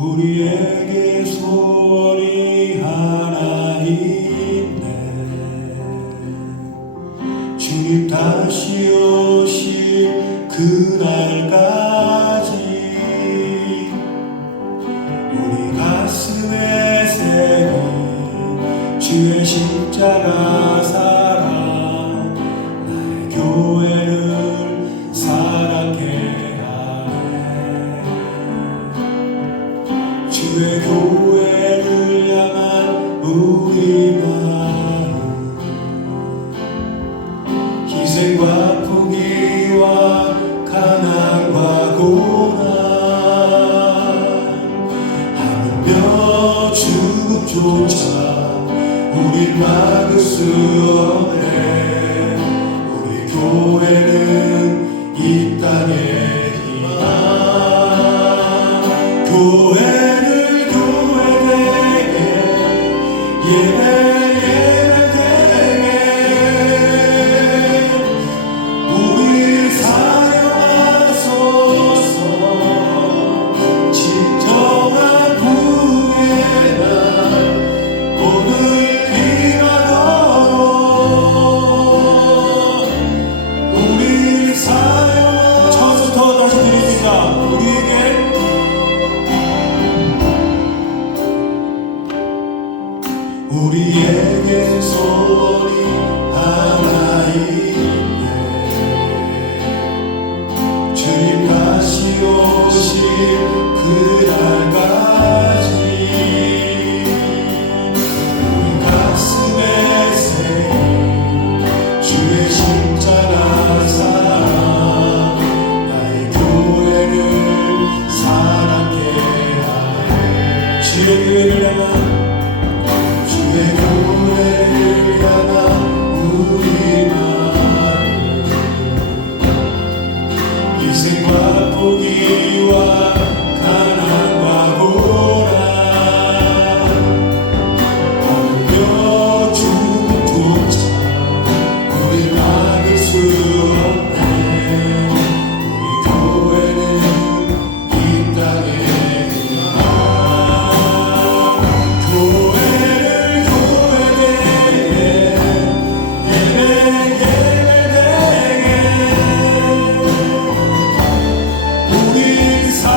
우리에게 소원이 하나 있네. 주님 다시 오실 그날까지 우리 가슴에 새긴 주의 십자가 사랑, 나의 교회를 사랑케 하네. 주의 교회를 향한 우리 마음, 희생과 포기와 가난과 고난, 하물며 죽음조차 우리 막을 수 없네. 우리 교회는 이 땅의 희망. 교회를 교회되게 예배되게 우리 사용하소서. 진정한 부흥의 날 오늘 임하도록 우리 사용하소서. 처음부터 다시 드립니다. 우리에게 소원이 하나 있네. 주님 다시 오실 그날까지 우리 가슴에 새긴 주의 십자가 사랑, 나의 교회를 사랑케 하네. 주의 교회를 향한 주의 교회를 향한 우리 마음, 희생과 포기와 가난과 고난, 하물며 죽음조차 우리 막을 수 없네. 우리 교회는 이 땅의 희망. 교회를 교회되게 예배되게 우리 삶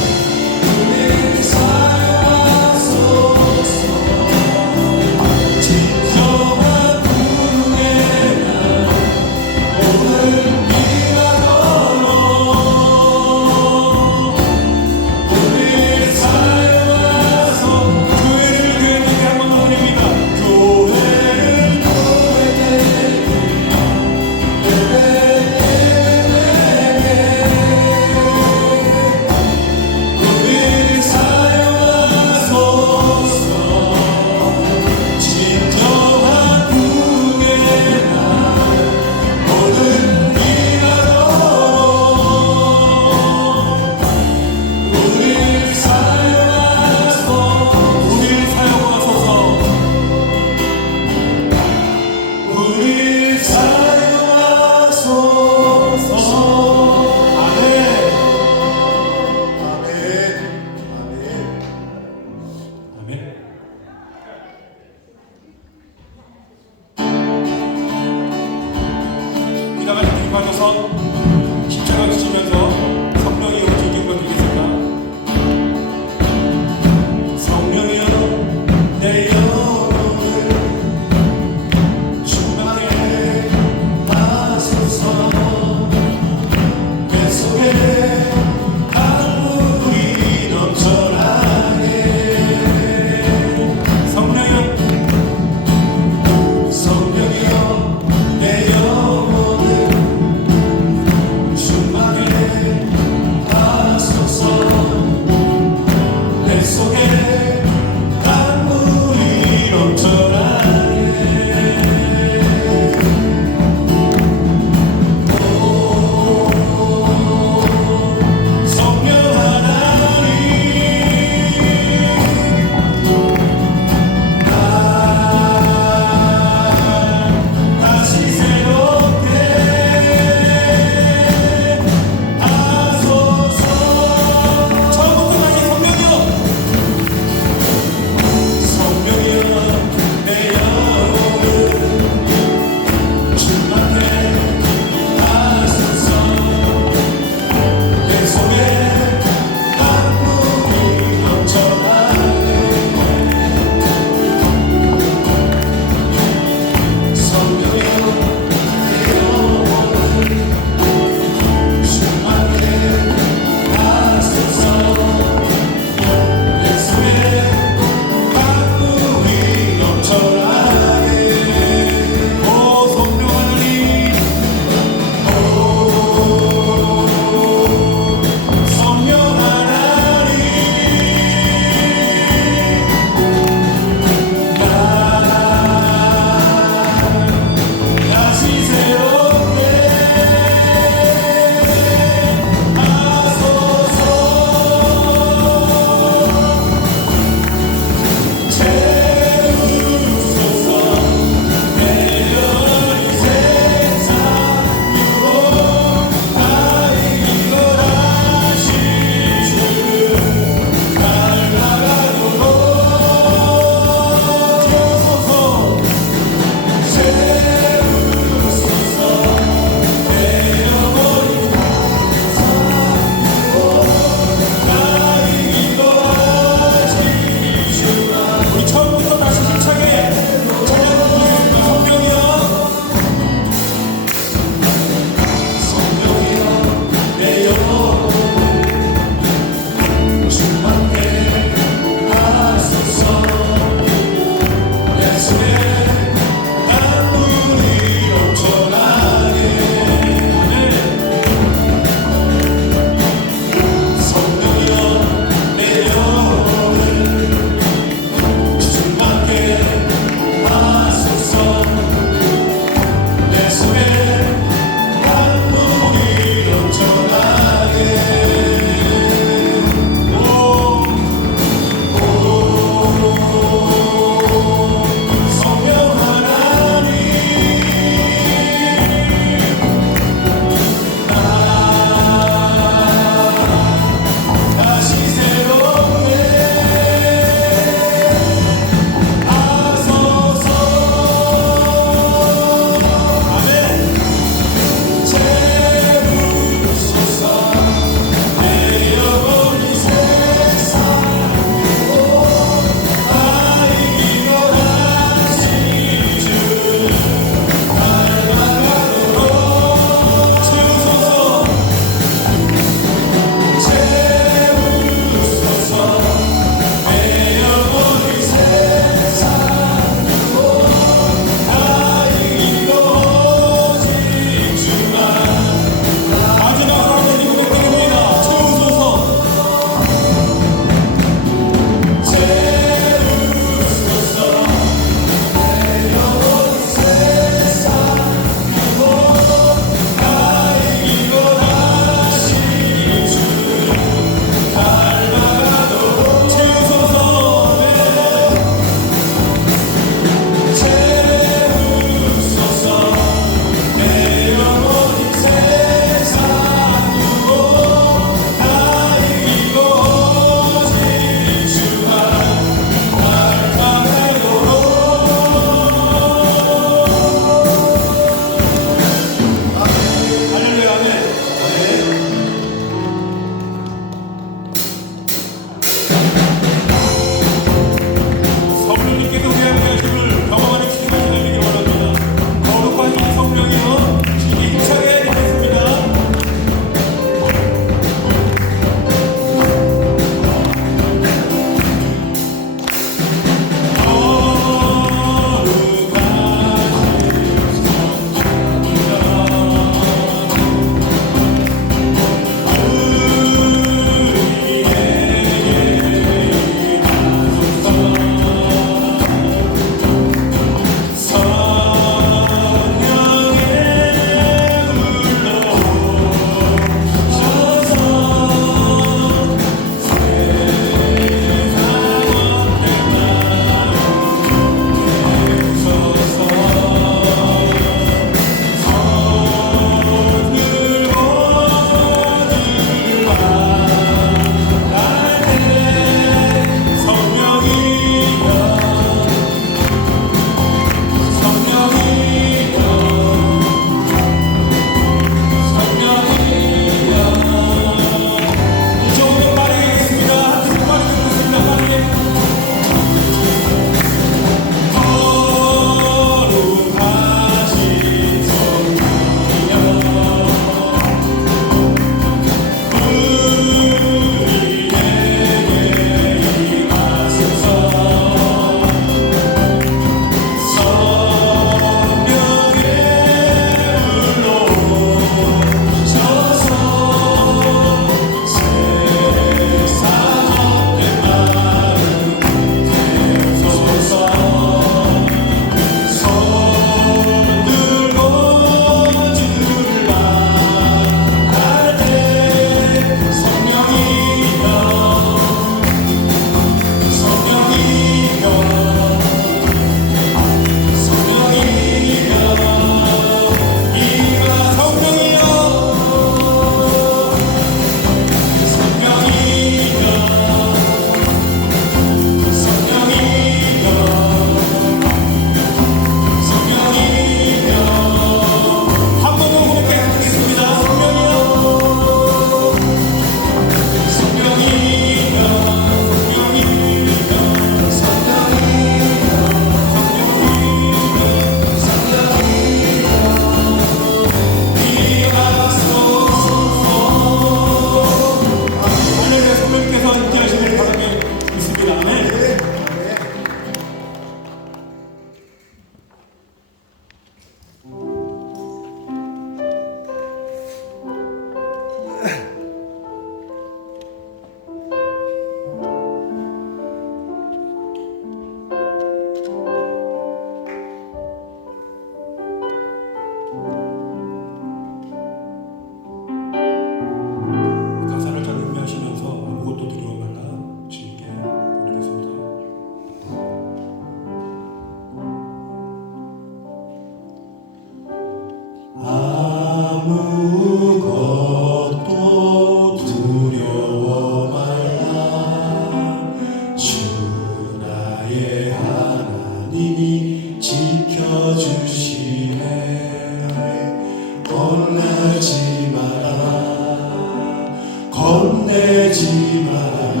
겁내지 마라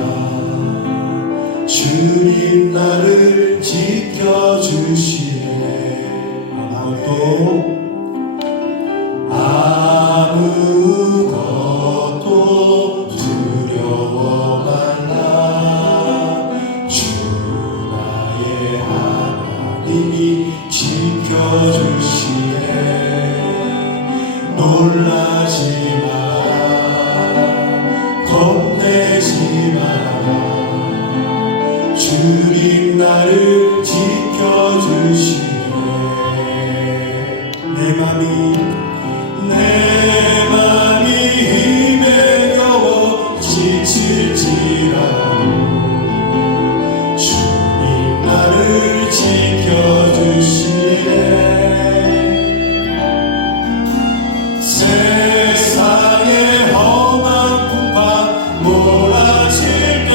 주님 나를 지켜주시네 아무것도 두려워 말라 주 나의 하나님이 지켜주시네 놀라지 마라 겁내지 마라 주님 나를 지켜주시네 내 맘이 힘에 겨워 지칠지라도 주님 나를 지켜주시네 세상의 험한 풍파 몰아칠 때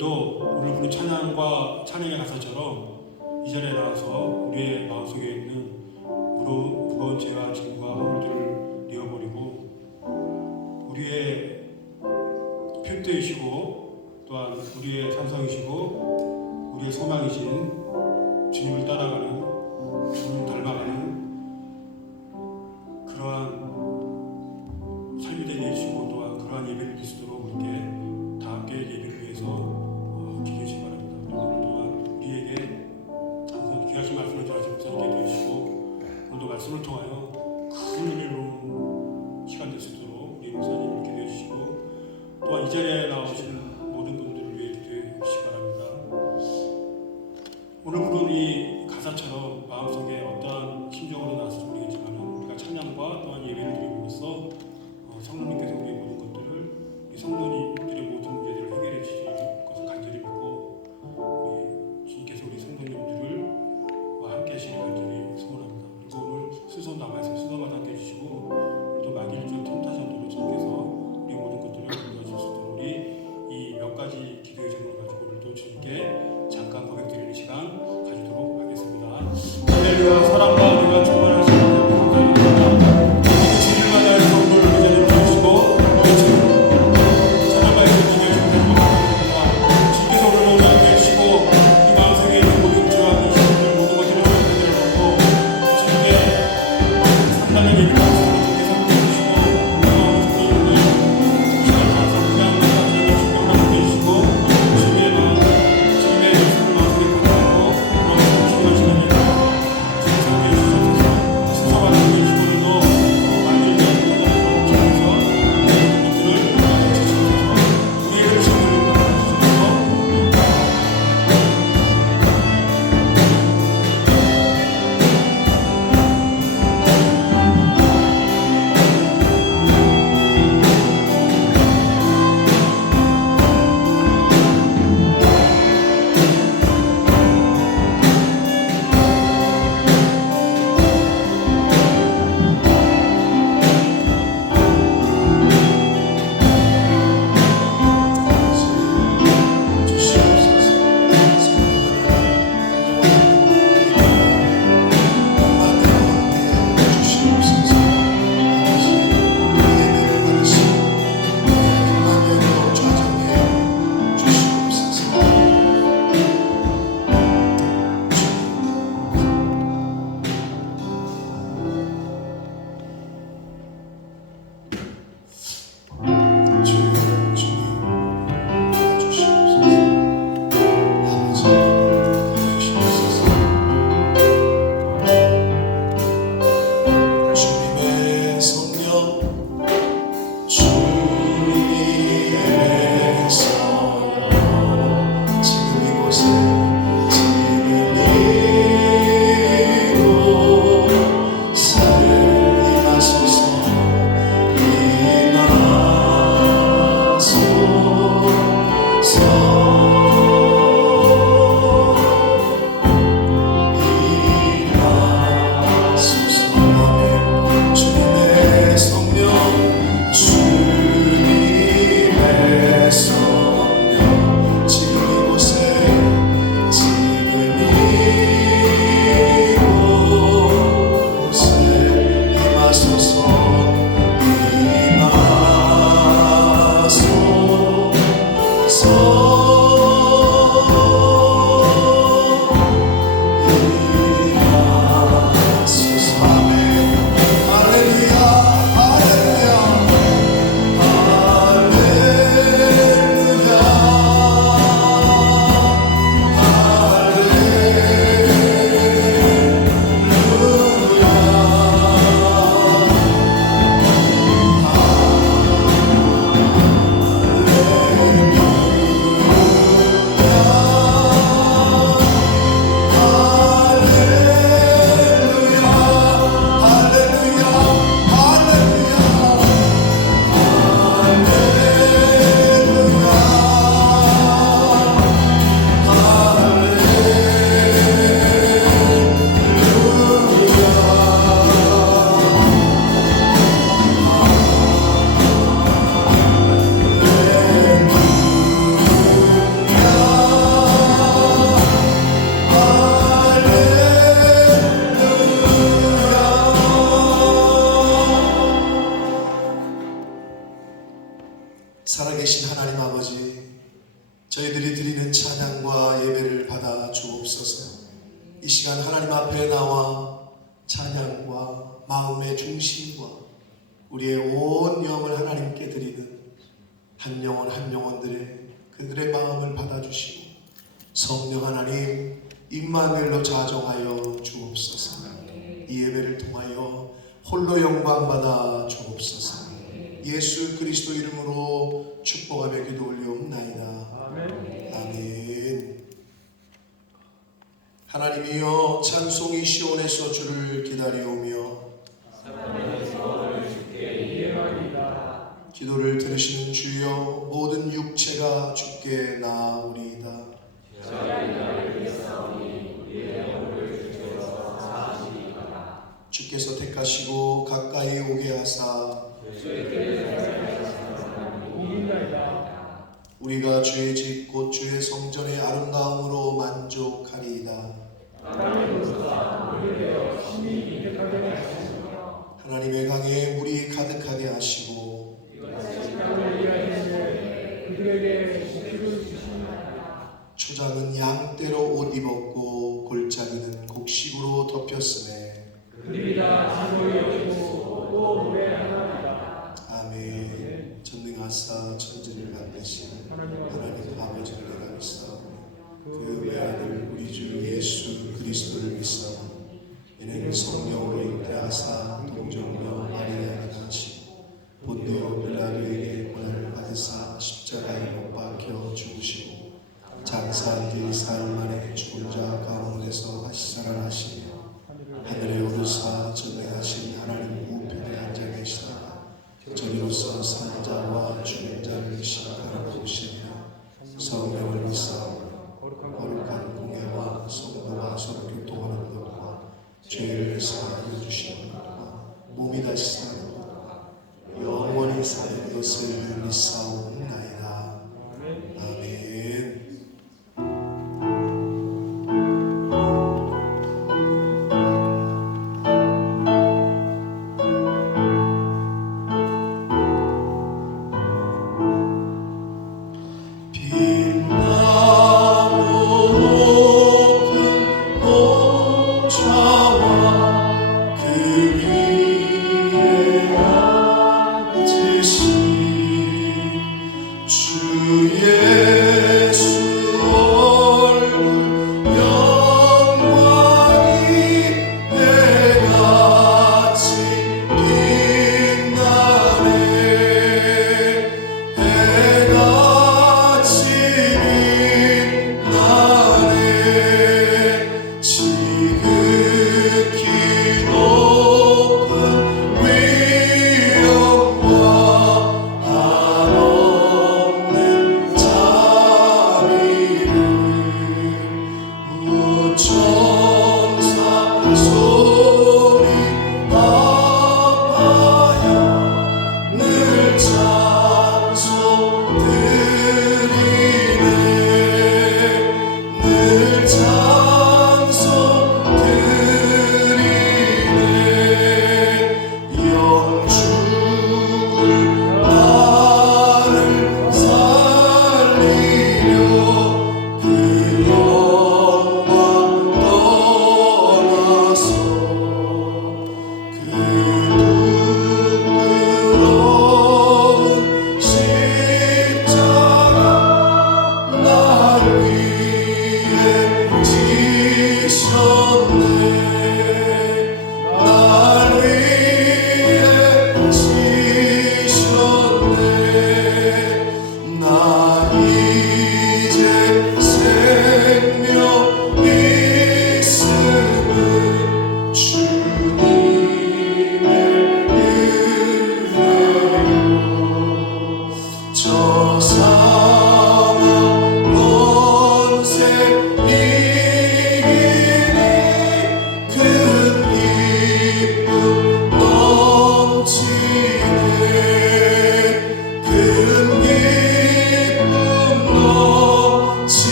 오늘도 오늘 부른 찬양과 찬양의 가사처럼 이 자리에 나와서 우리의 마음속에 있는 무거운 죄와 짐과 허물들을 내어버리고 우리의 필두이시고 또한 우리의 산성이시고 우리의 소망이신 주님을 따라가는 주님을 닮아가는 그러한 삶이 되게 해주시고 또한 그러한 예배를 드릴 수 있도록 이렇게 다 함께 예배를 위해서 기도하시기 바랍니다. 오늘 또한 우리에게 항상 귀하신 말씀을 전하신 목사님께 해주시고 오늘도 말씀을 통하여 큰 은혜로운 시간 될 수 있도록 우리 목사님 기도해 주시고 또한 이 자리에 나오신 모든 분들을 위해 기도해 주시기 바랍니다. 오늘 부른 이 가사처럼 마음속에 어떠한 심정으로 나왔을지 모르겠지만 우리가 찬양과 또한 예배를 드림으로써 성령님께서 우리의 모든 것들을 이 성도님들의 모든 문제들을 해결해 주실 것을 저희들이 드리는 찬양과 예배를 받아 주옵소서. 이 시간 하나님 앞에 나와 찬양과 마음의 중심과 우리의 온 영을 하나님께 드리는 한 영혼 한 영혼들의 그들의 마음을 받아주시고 성령 하나님 임마누엘로 자정하여 주옵소서. 이 예배를 통하여 홀로 영광 받아 주옵소서. 예수 그리스도 이름으로 축복하며 기도 올리옵나이다. 아멘. 하나님이여 찬송이 시온에서 주를 기다려오며 기도를 들으시는 주여 모든 육체가 주께 나아오리이다. 주께서 택하시고 가까이 오게 하사 우리가 주의 집 곧 주의 성전의 아름다움으로 만족하리이다. 하나님의 강에 물이 가득하게 하시고 초장은 양떼로 옷 입었고 골짜기는 곡식으로 덮였으매 아멘. 전능하사 천지를 만드신 하나님 아버지를 내가 믿사오니 그 외아들 우리 주 예수 그리스도를 믿사오니 이는 성령으로 잉태하사 동정녀 마리아에게 나시고 본디오 빌라도에게 고난을 받으사 십자가에 못 박혀 죽으시고 장사한 뒤 사흘 만에 죽은 자 가운데서 다시 살아나시며 하늘에 오르사 전능하신 하나님 우편에 앉아 계시다가 저리로서 산 자와 죽은 자를 심판하러 오시며 성령을 믿사오니 거룩한 공예와 성도와 서로 교통하는 것과 죄를 사하여 주시는 것과 몸이 다시 사는 것과 영원히 사는 것을 믿사옵나이다. 아멘.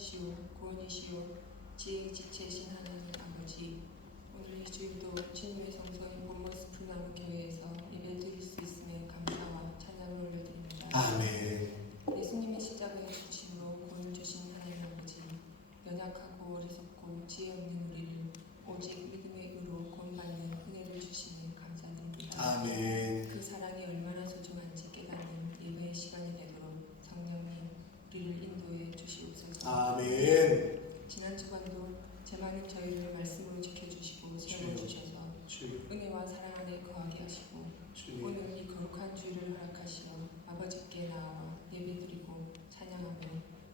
힘이시오 구원이시오 지혜의 지체이신 하나님 아버지, 오늘 이 주일도 주님의 성소인 본모스 풀나무 교회에서 예배드릴 수 있음에 감사와 찬양을 올려드립니다. 아멘. 예수님의 십자가의 중심으로 구원을 주신 하나님 아버지, 연약하고 어리석고 지혜 없는 우리를 오직 믿음의 의로 구원받는 은혜를 주시니 감사드립니다. 아멘. 그 사랑이 얼마나 소중한지 깨닫는 예배의 시간이 되도록 성령님 우리를 인도해 주시옵소서. 아멘. 지난 주간도 제 많은 저희를 말씀으로 지켜주시고 세워주셔서 주여, 은혜와 사랑 안에 거하게 하시고 주님, 오늘 이 거룩한 주일을 허락하시어 아버지께 나아와 예배드리고 찬양하며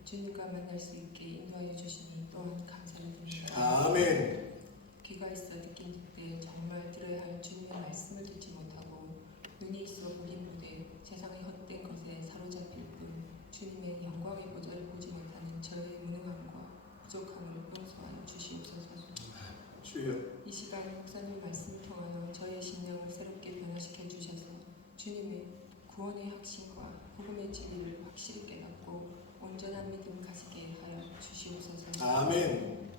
주님과 만날 수 있게 인도하여 주시니 또한 감사드립니다. 아멘. 귀가 있어 듣긴 듣되 정말 들어야 할 주님의 말씀을 듣지 못하고 눈이 있어 보긴 보되 세상의 헛된 것에 사로잡힐 뿐 주님의 영광의 보좌를 보지 못하는 저의 무능함과 부족함을 용서하여 주시옵소서. 주여, 이 시간 목사님 말씀을 통하여 저의 심령을 새롭게 변화시켜 주셔서 주님의 구원의 확신과 복음의 진리를 확실히 깨닫고 온전한 믿음 가지게 하여 주시옵소서. 아멘.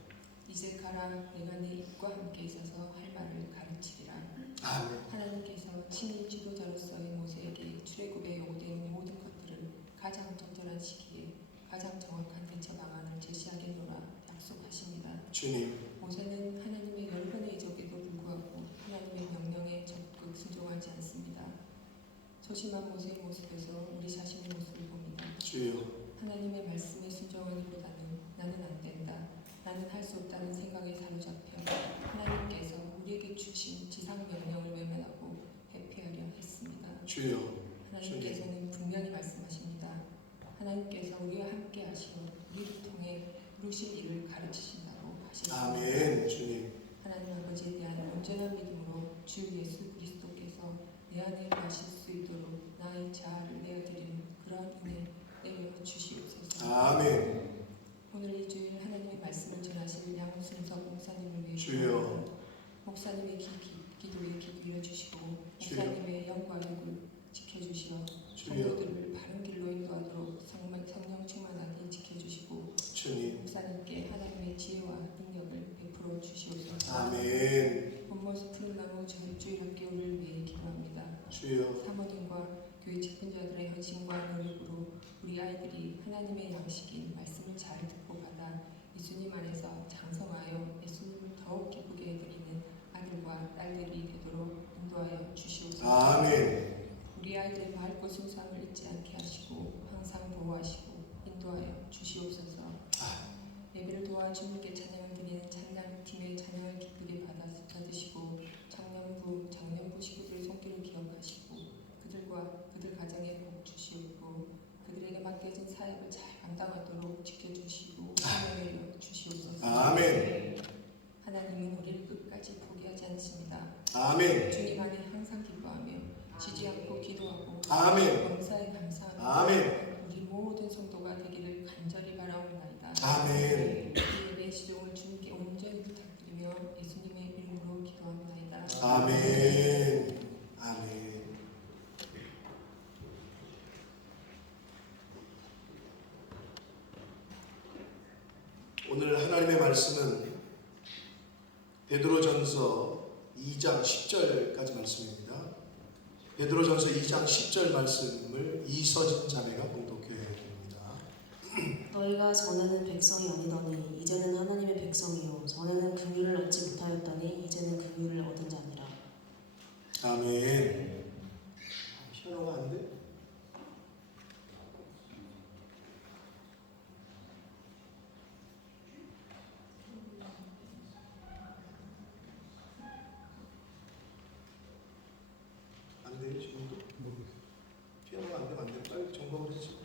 이제 가라, 내가 네 입과 함께 있어서 할 말을 가르치리라. 아멘. 하나님께서 친히 지도자로서의 모세에게 출애굽에 요구된 모든 것들을 가장 적절한 시기에 가장 정확한 대처 방안을 제시하겠노라 약속하십니다. 주님, 모세는 하나님의 열번의 이적에도 불구하고 하나님의 명령에 적극 순종하지 않습니다. 소심한 모세의 모습에서 우리 자신의 모습을 봅니다. 주여, 하나님의 말씀에 순종하기보다는 나는 안 된다, 나는 할 수 없다는 생각에 사로잡혀 하나님께서 우리에게 주신 지상 명령을 외면하고 회피하려 했습니다. 주여, 하나님께서는 분명히 말씀하십니다. 하나님께서 우리와 함께 하시어 우리를 통해 이루실 일을 가르치신다고 하셨습니다. 아멘. 주님, 하나님 아버지에 대한 온전한 믿음으로 주 예수 그리스도께서 내 안에 가실 수 있도록 나의 자아를 내어드리는 그러한 은혜 내려 주시옵소서. 아멘. 오늘 이 주일 하나님의 말씀을 전하실 양순석 목사님을 위해 주여, 목사님의 기도에 기도해 주시고 주여. 목사님의 영과 육을 지켜주시어 주여, 성도들을 바른 길로 인도하도록 성령 충만하게 지켜주시고 주님, 목사님께 하나님의 지혜와 능력을 베풀어 주시옵소서. 아멘. 본모습 푸른 나무 주일 학교를 위해 기도합니다. 주여, 사모님과 교회 직분자들의 헌신과 노력으로 우리 아이들이 하나님의 양식인 말씀을 잘 듣고 받아 예수님 안에서 장성하여 예수님을 더욱 기쁘게 해드리는 아들과 딸들이 되도록 인도하여 주시옵소서. 아멘. 우리 아이들의 밝고 순수함을 잊지 않게 하시고 항상 보호하시고 인도하여 주시옵소서. 예배를 도와 주님께 찬양을 드리는 찬양팀의 찬양을 기쁘게 받으시고 청년부 식구들의 손길을 기억하시고 그들과 그들 가정에 복 주시옵고 그들에게 맡겨진 사역을 잘 감당하도록 지켜주시고 인도하여 주시옵소서. 아멘. 하나님은 우리를 끝까지 포기하지 않으십니다. 아멘. 주님 안에 항상 기뻐하며 지지 않고 기도하고 아멘. 범사에 감사하며 아멘. 우리 모든 성도가 되기를 간절히 바라옵나이다. 아멘. 이 예배 시종을 주님께 온전히 부탁드리며 예수님의 이름으로 기도합나이다. 아멘. 아멘. 오늘 하나님의 말씀은 베드로전서 2장 10절까지 말씀입니다. 베드로전서 2장 10절 말씀을 이서진 자매가 공독해 드립니다. 너희가 전에는 백성이 아니더니 이제는 하나님의 백성이요 전에는 긍휼을 얻지 못하였더니 이제는 긍휼을 얻은 자니라. 아멘. 피아노가 안 돼? 안 돼요 지금도? 피아노가 안 되면 안 돼. 빨리 점검을 해주세요.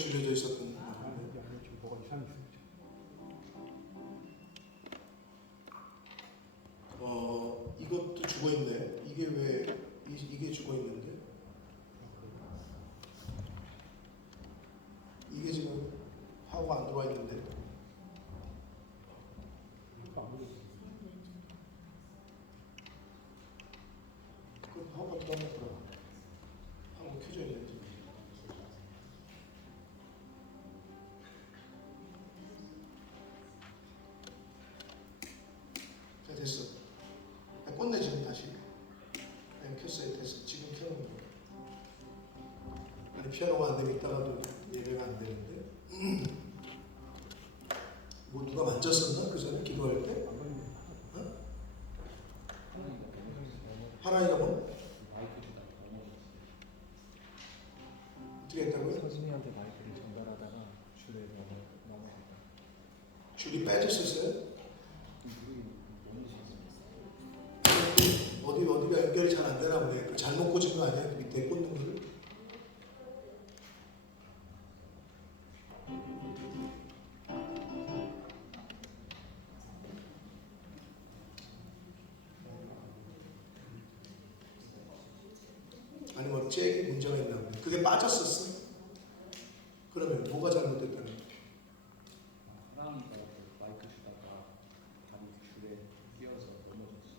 줄여져 있었던. 안에 좀 뭐가 이상했어요. 이것도 죽어 있네. 이게 왜 이게 죽어 있는데? 이게 지금 하고 안 들어와 있는데. 그 하고 들어가면 들어. 하고 켜져 있는지. 자, 됐어. 꽂네 지금 다시. 켰어요. 됐어. 지금 켜는 거. 아니 피아노가 안 되면 이따가도 예배가 안 되는데. 뭐 누가 만졌었나? 그 전에 기도할 때? 어? 하나이가 뭐? 어떻게 했다고요? 선생님한테 마이크를 전달하다가 줄에 넘어갔다. 줄이 빠졌었어요? 어디가 연결이 잘 안 되나 보네. 잘못 꽂은 거 아니야? 밑에 꽂는 거를? 아니 뭐 잭이 문제가 있나 보네. 그게 빠졌었어? 그러면 뭐가 잘못됐다는 거야? 사람이가 마이크 주다가 다리 줄에 끼어서 넘어졌어.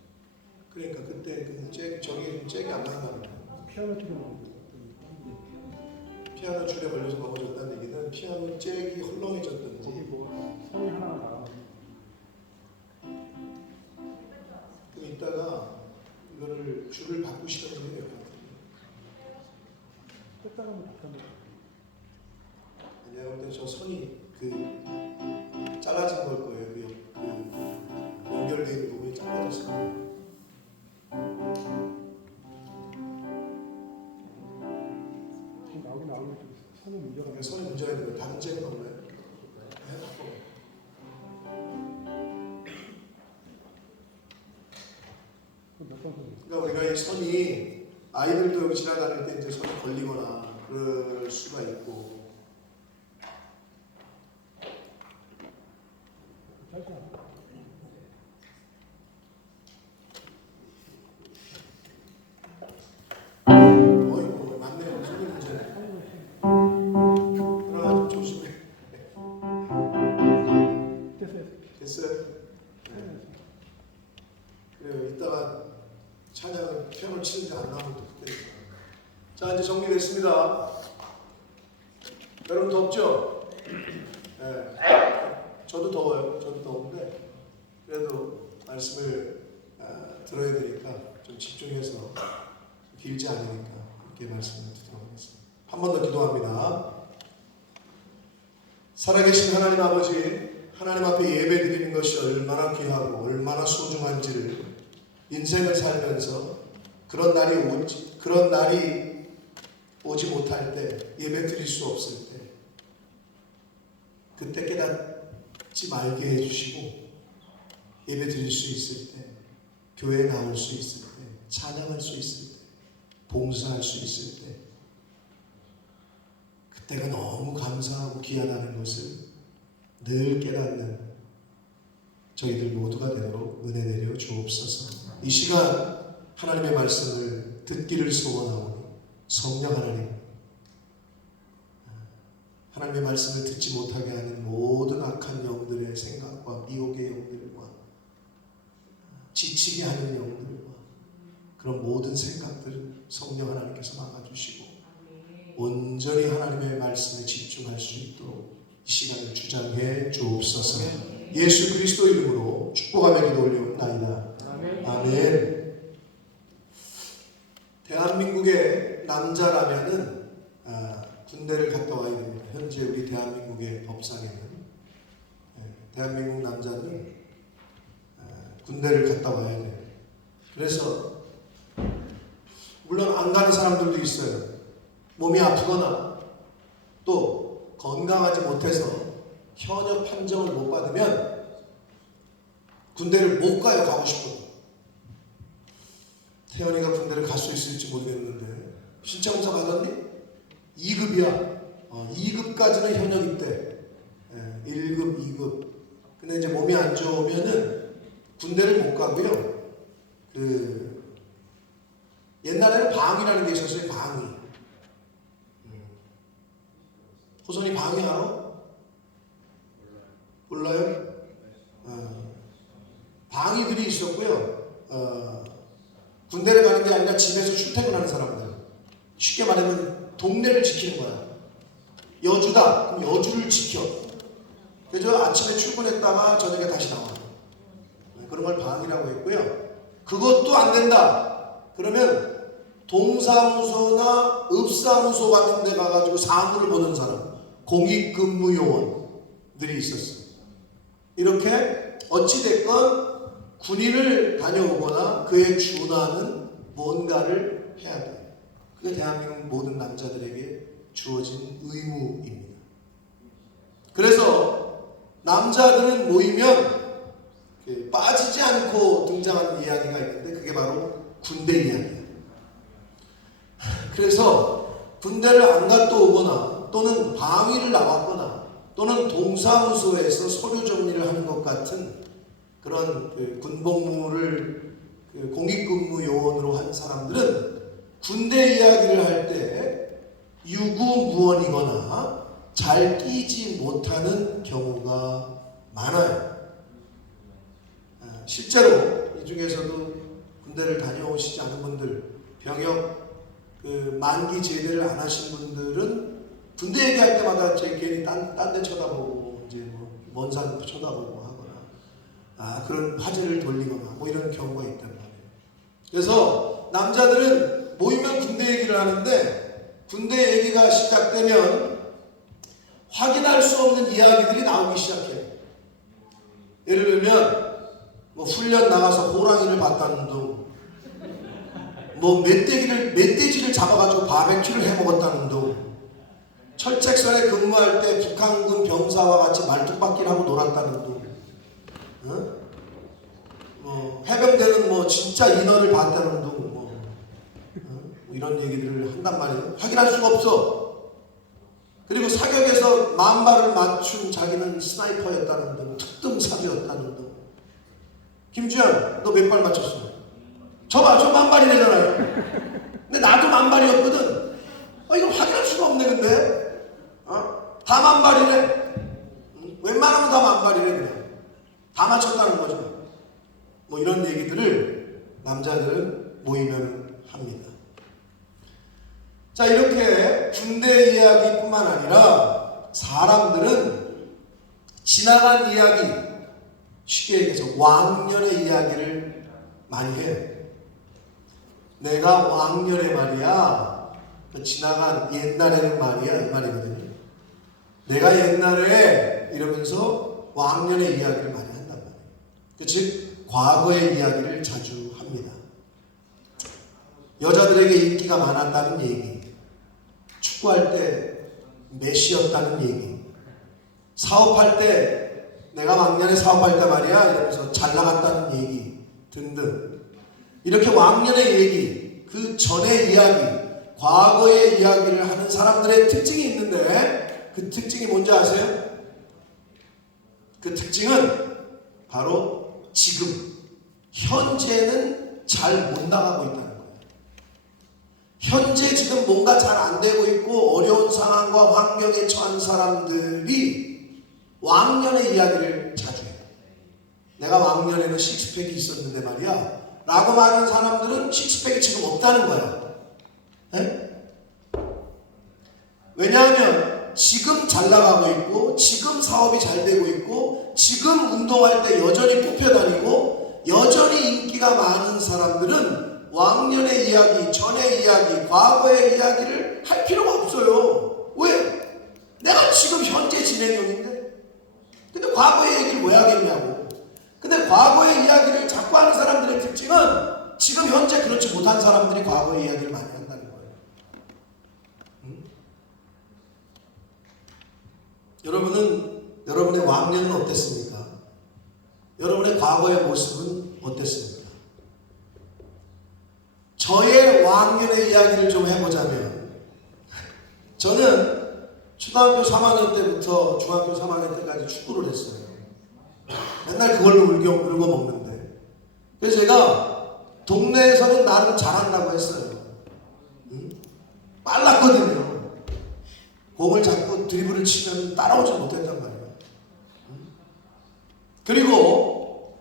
그러니까 그때 그 저기 잭이 안 나왔나 보네. 피아노 치는 피아노 줄에 걸려서 넘어졌다는 얘기는 피아노 잭이 거기 헐렁해졌던지 뭐 선이 하나가 나가. 그 이따가 이거를 줄을 바꾸시던지 해야 될 것 같아요. 뺐다가 뭐 바뀌었는데. 내가 볼 때 저 선이 그 잘라진 걸 거예요. 그 연결되어 있는 부분이 잘라졌어요. 지금 나오긴 좀 선이 문제가 그러니까 선이 문제가 있는 거예요. 다른 잭은 없나요? 네? 몇번 선이. 그러니까 우리가 이 선이 아이들도 여기 지나다닐 때 이제 선이 걸리거나 그럴 수가 있고 짧지 않아. 어이구 맞네요. 선이 문제네. 그러나 좀 조심해. 됐어요. 됐어요? 그래요. 이따가 찬양 피아노 치는데 안 나오면 또 그때. 자 이제 정리됐습니다. 여러분 덥죠? 네. 저도 더워요. 저도 더운데 그래도 말씀을 들어야 되니까 좀 집중해서 길지 않으니까 함께 말씀을 듣도록 하겠습니다. 한 번 더 기도합니다. 살아계신 하나님 아버지, 하나님 앞에 예배드리는 것이 얼마나 귀하고 얼마나 소중한지를 인생을 살면서 그런 날이 오지 못할 때, 예배드릴 수 없을 때 그때 깨닫지 말게 해주시고 예배드릴 수 있을 때, 교회에 나올 수 있을 때, 찬양할 수 있을 때, 봉사할 수 있을 때 그때가 너무 감사하고 귀하다는 것을 늘 깨닫는 저희들 모두가 되도록 은혜 내려 주옵소서. 이 시간 하나님의 말씀을 듣기를 소원하오니 성령 하나님의 말씀을 듣지 못하게 하는 모든 악한 영들의 생각과 미혹의 영들과 지치게 하는 영들과 그런 모든 생각들을 성령 하나님께서 막아주시고 온전히 하나님의 말씀에 집중할 수 있도록 이 시간을 주장해 주옵소서. 예수 그리스도 이름으로 축복하며 기도 올려옵나이다. 아멘. 대한민국의 남자라면은 군대를 갔다 와야 됩니다. 현재 우리 대한민국의 법상에는 대한민국 남자는 군대를 갔다 와야 돼요. 그래서 물론 안 가는 사람들도 있어요. 몸이 아프거나 또 건강하지 못해서 현역 판정을 못 받으면 군대를 못 가요. 가고 싶어도. 태연이가 군대를 갈 수 있을지 모르겠는데 신청서 받았니? 2급이야. 2급까지는 현역 입대. 1급, 2급. 근데 이제 몸이 안 좋으면은 군대를 못 가고요. 옛날에는 방위라는 게 있었어요. 방위. 호선이 방위 알아? 몰라요? 방위들이 있었고요. 군대를 가는 게 아니라 집에서 출퇴근하는 사람들. 쉽게 말하면 동네를 지키는 거야. 여주다. 그럼 여주를 지켜. 그래서 아침에 출근했다가 저녁에 다시 나와. 그런 걸 방위라고 했고요. 그것도 안 된다. 그러면 동사무소나 읍사무소 같은 데 가가지고 사무를 보는 사람, 공익근무요원들이 있었어요. 이렇게 어찌됐건 군인을 다녀오거나 그에 준하는 뭔가를 해야 돼요. 그게 대한민국 모든 남자들에게 주어진 의무입니다. 그래서 남자들은 모이면 빠지지 않고 등장하는 이야기가 있는데 그게 바로 군대 이야기예요. 그래서 군대를 안 갔다 오거나 또는 방위를 나왔거나 또는 동사무소에서 서류 정리를 하는 것 같은 그런 군복무를 공익근무 요원으로 한 사람들은 군대 이야기를 할 때 유구무원이거나 잘 끼지 못하는 경우가 많아요. 실제로 이 중에서도 군대를 다녀오시지 않은 분들, 병역 만기 제대를 안 하신 분들은 군대 얘기할 때마다 제 괜히 딴 데 쳐다보고 이제 먼 산 쳐다보고 하거나 그런 화제를 돌리거나 이런 경우가 있단 말이에요. 그래서 남자들은 모이면 군대 얘기를 하는데 군대 얘기가 시작되면 확인할 수 없는 이야기들이 나오기 시작해요. 예를 들면 훈련 나가서 호랑이를 봤다는 둥, 멧돼지를 잡아가지고 바베큐를 해먹었다는 둥, 철책선에 근무할 때 북한군 병사와 같이 말뚝박기를 하고 놀았다는 둥, 해병대는 진짜 인원을 봤다는 둥, 이런 얘기들을 한단 말이에요. 확인할 수가 없어. 그리고 사격에서 만발을 맞춘 자기는 스나이퍼였다는 둥, 특등사기였다는 둥. 김주현, 너 몇 발 맞췄어? 저 만발이래잖아요. 근데 나도 만발이었거든. 이거 확인할 수가 없네, 근데. 다 만발이래. 웬만하면 다 만발이래, 그냥. 다 맞췄다는 거죠. 이런 얘기들을 남자들은 모이면 합니다. 자, 이렇게 군대 이야기뿐만 아니라 사람들은 지나간 이야기, 쉽게 얘기해서 왕년의 이야기를 많이 해요. 내가 왕년에 말이야, 지나간 옛날에는 말이야, 이 말이거든요. 내가 옛날에 이러면서 왕년의 이야기를 많이 한단 말이에요. 즉 과거의 이야기를 자주 합니다. 여자들에게 인기가 많았다는 얘기, 축구할 때 메시였다는 얘기, 사업할 때 내가 왕년에 사업할 때 말이야 이러면서 잘 나갔다는 얘기 등등, 이렇게 왕년의 얘기, 그 전의 이야기, 과거의 이야기를 하는 사람들의 특징이 있는데 그 특징이 뭔지 아세요? 그 특징은 바로 지금 현재는 잘 못 나가고 있다는 거예요. 현재 지금 뭔가 잘 안 되고 있고 어려운 상황과 환경에 처한 사람들이 왕년의 이야기를 자주 해요. 내가 왕년에는 식스팩이 있었는데 말이야 라고 말하는 사람들은 식스팩이 지금 없다는 거야. 네? 왜냐하면 지금 잘 나가고 있고 지금 사업이 잘 되고 있고 지금 운동할 때 여전히 뽑혀다니고 여전히 인기가 많은 사람들은 왕년의 이야기, 전의 이야기, 과거의 이야기를 할 필요가 없어요. 왜? 내가 지금 현재 진행형인데 근데 과거의 얘기를 왜 하겠냐고. 근데 과거의 이야기를 자꾸 하는 사람들의 특징은 지금 현재 그렇지 못한 사람들이 과거의 이야기를 많이 한다는 거예요. 여러분의 왕년은 어땠습니까? 여러분의 과거의 모습은 어땠습니까? 저의 왕년의 이야기를 좀 해보자면 저는 초등학교 3학년 때부터 중학교 3학년 때까지 축구를 했어요. 맨날 그걸로 울고 먹는데. 그래서 제가 동네에서는 나를 잘한다고 했어요. 빨랐거든요. 공을 잡고 드리블을 치면 따라오지 못했단 말이에요. 그리고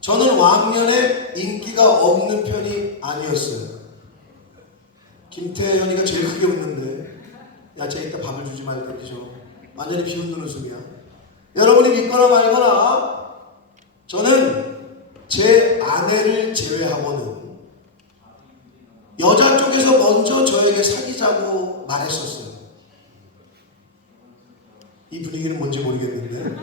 저는 왕년에 인기가 없는 편이 아니었어요. 김태현이가 제일 크게 웃는데, 야, 쟤 이따 밥을 주지 말고 그죠? 완전히 비웃는 웃음이야. 여러분이 믿거나 말거나 저는 제 아내를 제외하고는 여자 쪽에서 먼저 저에게 사귀자고 말했었어요. 이 분위기는 뭔지 모르겠는데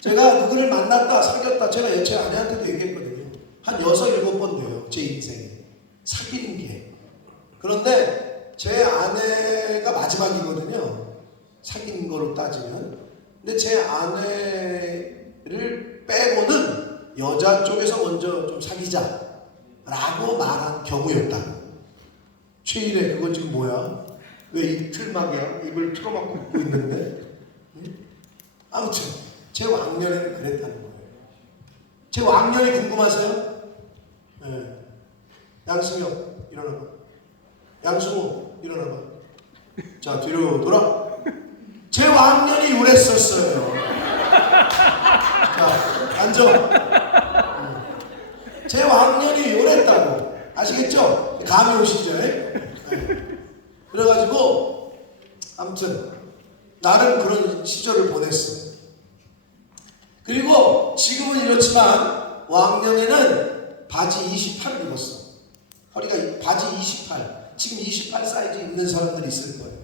제가 누구를 만났다 사귀었다 제가 제 아내한테도 얘기했거든요. 한 6, 7번 돼요. 제 인생에 사귀는 게. 그런데 제 아내가 마지막이거든요. 사귄 걸로 따지면. 근데 제 아내를 빼고는 여자 쪽에서 먼저 좀 사귀자 라고 말한 경우였다. 최일에 그거 지금 뭐야? 왜 이틀막이야? 입을 틀어막고 웃고 있는데? 아무튼 제 왕년에는 그랬다는 거예요. 제 왕년이 궁금하세요? 네. 양승혁 일어나봐. 양승호 일어나봐. 자, 뒤로 돌아. 제 왕년이 이랬었어요. 자, 앉아. 제 왕년이 이랬다고. 아시겠죠? 감이 오시죠? 네. 그래가지고 아무튼 나는 그런 시절을 보냈어. 그리고 지금은 이렇지만 왕년에는 바지 28을 입었어. 허리가 바지 28. 지금 28 사이즈 입는 사람들이 있을 거예요.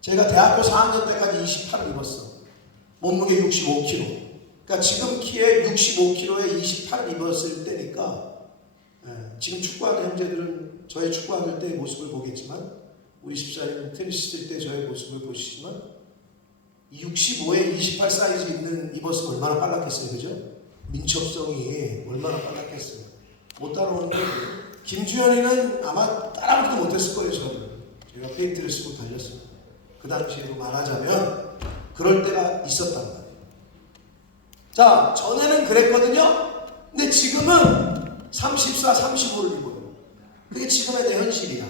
제가 대학교 4학년 때까지 28을 입었어. 몸무게 65kg. 그러니까 지금 키에 65kg에 28을 입었을 때니까 지금 축구하는 형제들은 저의 축구하는 때의 모습을 보겠지만 우리 집사님 테니스 칠 때 저의 모습을 보시지만 65에 28 사이즈 입었으면 얼마나 빨랐겠어요. 그죠? 민첩성이 얼마나 빨랐겠어요. 못 따라오는 거예요. 김주현이는 아마 따라오지도 못했을 거예요. 저는. 제가 페인트를 쓰고 달렸어요. 그 당시에도 말하자면 그럴 때가 있었단 말이에요. 자, 전에는 그랬거든요. 근데 지금은 34, 35를 입어요. 그게 지금의 내 현실이야.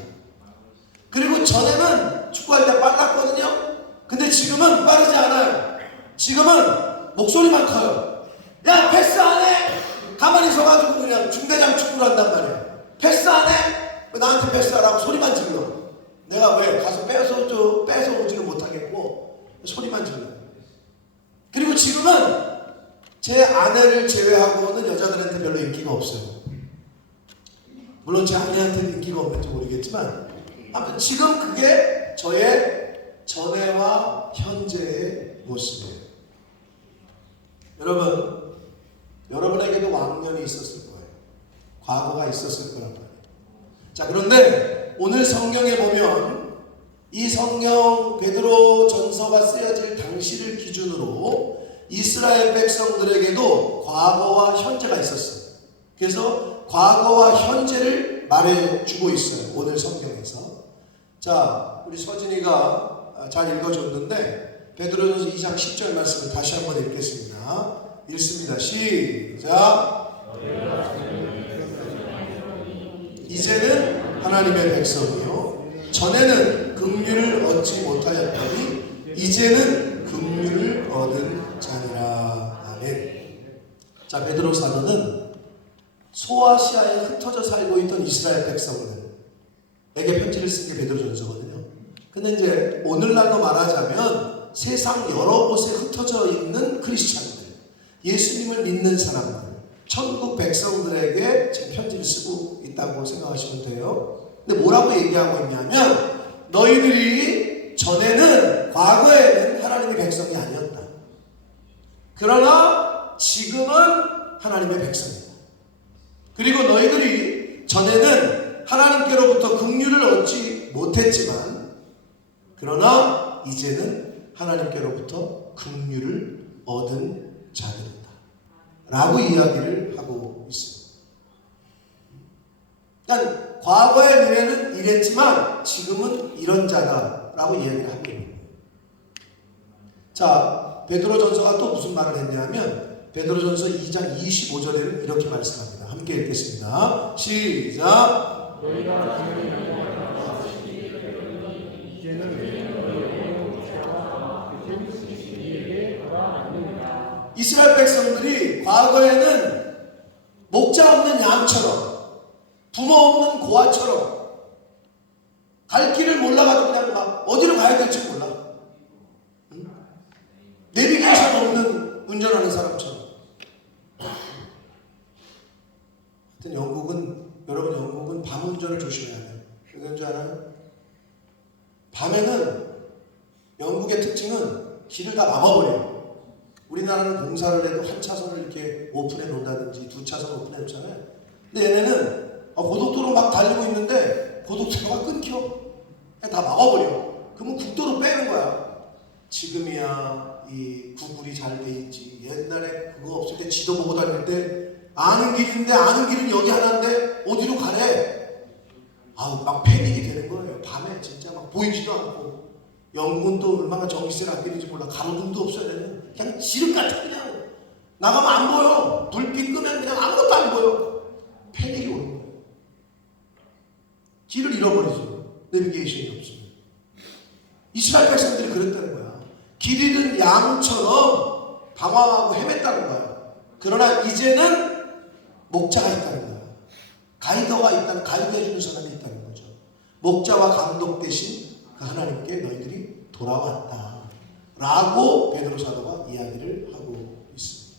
그리고 전에는 축구할 때 빨랐거든요. 근데 지금은 빠르지 않아요. 지금은 목소리만 커요. 야, 패스 안 해? 가만히 서가지고 그냥 중대장 축구를 한단 말이에요. 패스 안 해? 왜 나한테 패스하라고 소리만 질러. 내가 왜 가서 뺏어오지는 못하겠고 소리만 질러. 그리고 지금은 제 아내를 제외하고는 여자들한테 별로 인기가 없어요. 물론 제 아내한테는 인기가 없는지 모르겠지만 아무튼 지금 그게 저의 전해와 현재의 모습이에요. 여러분, 여러분에게도 왕년이 있었을 거예요. 과거가 있었을 거란 말이에요. 자, 그런데 오늘 성경에 보면 이 성경 베드로 전서가 쓰여질 당시를 기준으로 이스라엘 백성들에게도 과거와 현재가 있었어요. 그래서 과거와 현재를 말해주고 있어요. 오늘 성경에서. 자, 우리 서진이가 잘 읽어줬는데 베드로전서 2장 10절 말씀을 다시 한번 읽겠습니다. 읽습니다. 시작. 이제는 하나님의 백성이요 전에는 긍휼을 얻지 못하였더니 이제는 긍휼을 얻은 자니라. 아멘. 자, 베드로 사도는 소아시아에 흩어져 살고 있던 이스라엘 백성들에게 편지를 쓴 게 베드로전서거든요. 근데 이제 오늘날로 말하자면 세상 여러 곳에 흩어져 있는 크리스찬들, 예수님을 믿는 사람들, 천국 백성들에게 지금 편지를 쓰고 있다고 생각하시면 돼요. 근데 뭐라고 얘기하고 있냐면 너희들이 전에는 과거에는 하나님의 백성이 아니었다. 그러나 지금은 하나님의 백성이다. 그리고 너희들이 전에는 하나님께로부터 긍휼을 얻지 못했지만 그러나 이제는 하나님께로부터 긍휼을 얻은 자들이다 라고 이야기를 하고 있습니다. 그러니까 과거의 미래는 이랬지만 지금은 이런 자다 라고 이야기를 하고 있는 거예요. 자, 베드로전서가 또 무슨 말을 했냐면 베드로전서 2장 25절에는 이렇게 말씀합니다. 함께 읽겠습니다. 시작. 이스라엘 백성들이 과거에는 목자 없는 양처럼 부모 없는 고아처럼 갈 길을 몰라가지고 그냥 막 어디로 가야 될지 몰라. 응? 내비게이션 없는 운전하는 사람처럼. 하여튼 여러분 영국은 밤 운전을 조심해야 돼요. 왜 그런 줄 알아요? 밤에는 영국의 특징은 길을 다 막아버려요. 우리나라는 공사를 해도 한 차선을 이렇게 오픈해 놓는다든지 두 차선 오픈해 놓잖아요. 근데 얘네는 고속도로 막 달리고 있는데 고속도로가 끊겨. 다 막아버려. 그러면 국도로 빼는 거야. 지금이야 이 구글이 잘 돼 있지. 옛날에 그거 없을 때 지도 보고 다닐 때 아는 길인데 아는 길은 여기 하나인데 어디로 가래? 막 패닉이 되는 거예요. 밤에 진짜 막 보이지도 않고. 영국은 또 얼마나 전기세를 아끼는지 몰라. 가로등도 없어야 되는 그냥 지름같아. 그냥 나가면 안 보여. 불빛 끄면 그냥 아무것도 안 보여. 패닉이 오는 거예요. 길을 잃어버리죠. 내비게이션이 없으면. 이스라엘 백성들이 그랬다는 거야. 길 잃은 양처럼 방황하고 헤맸다는 거야. 그러나 이제는 목자가 있다는 거야. 가이드 해주는 사람이 있다는 거죠. 목자와 감독 대신 그 하나님께 너희들이 돌아왔다 라고 베드로 사도가 이야기를 하고 있습니다.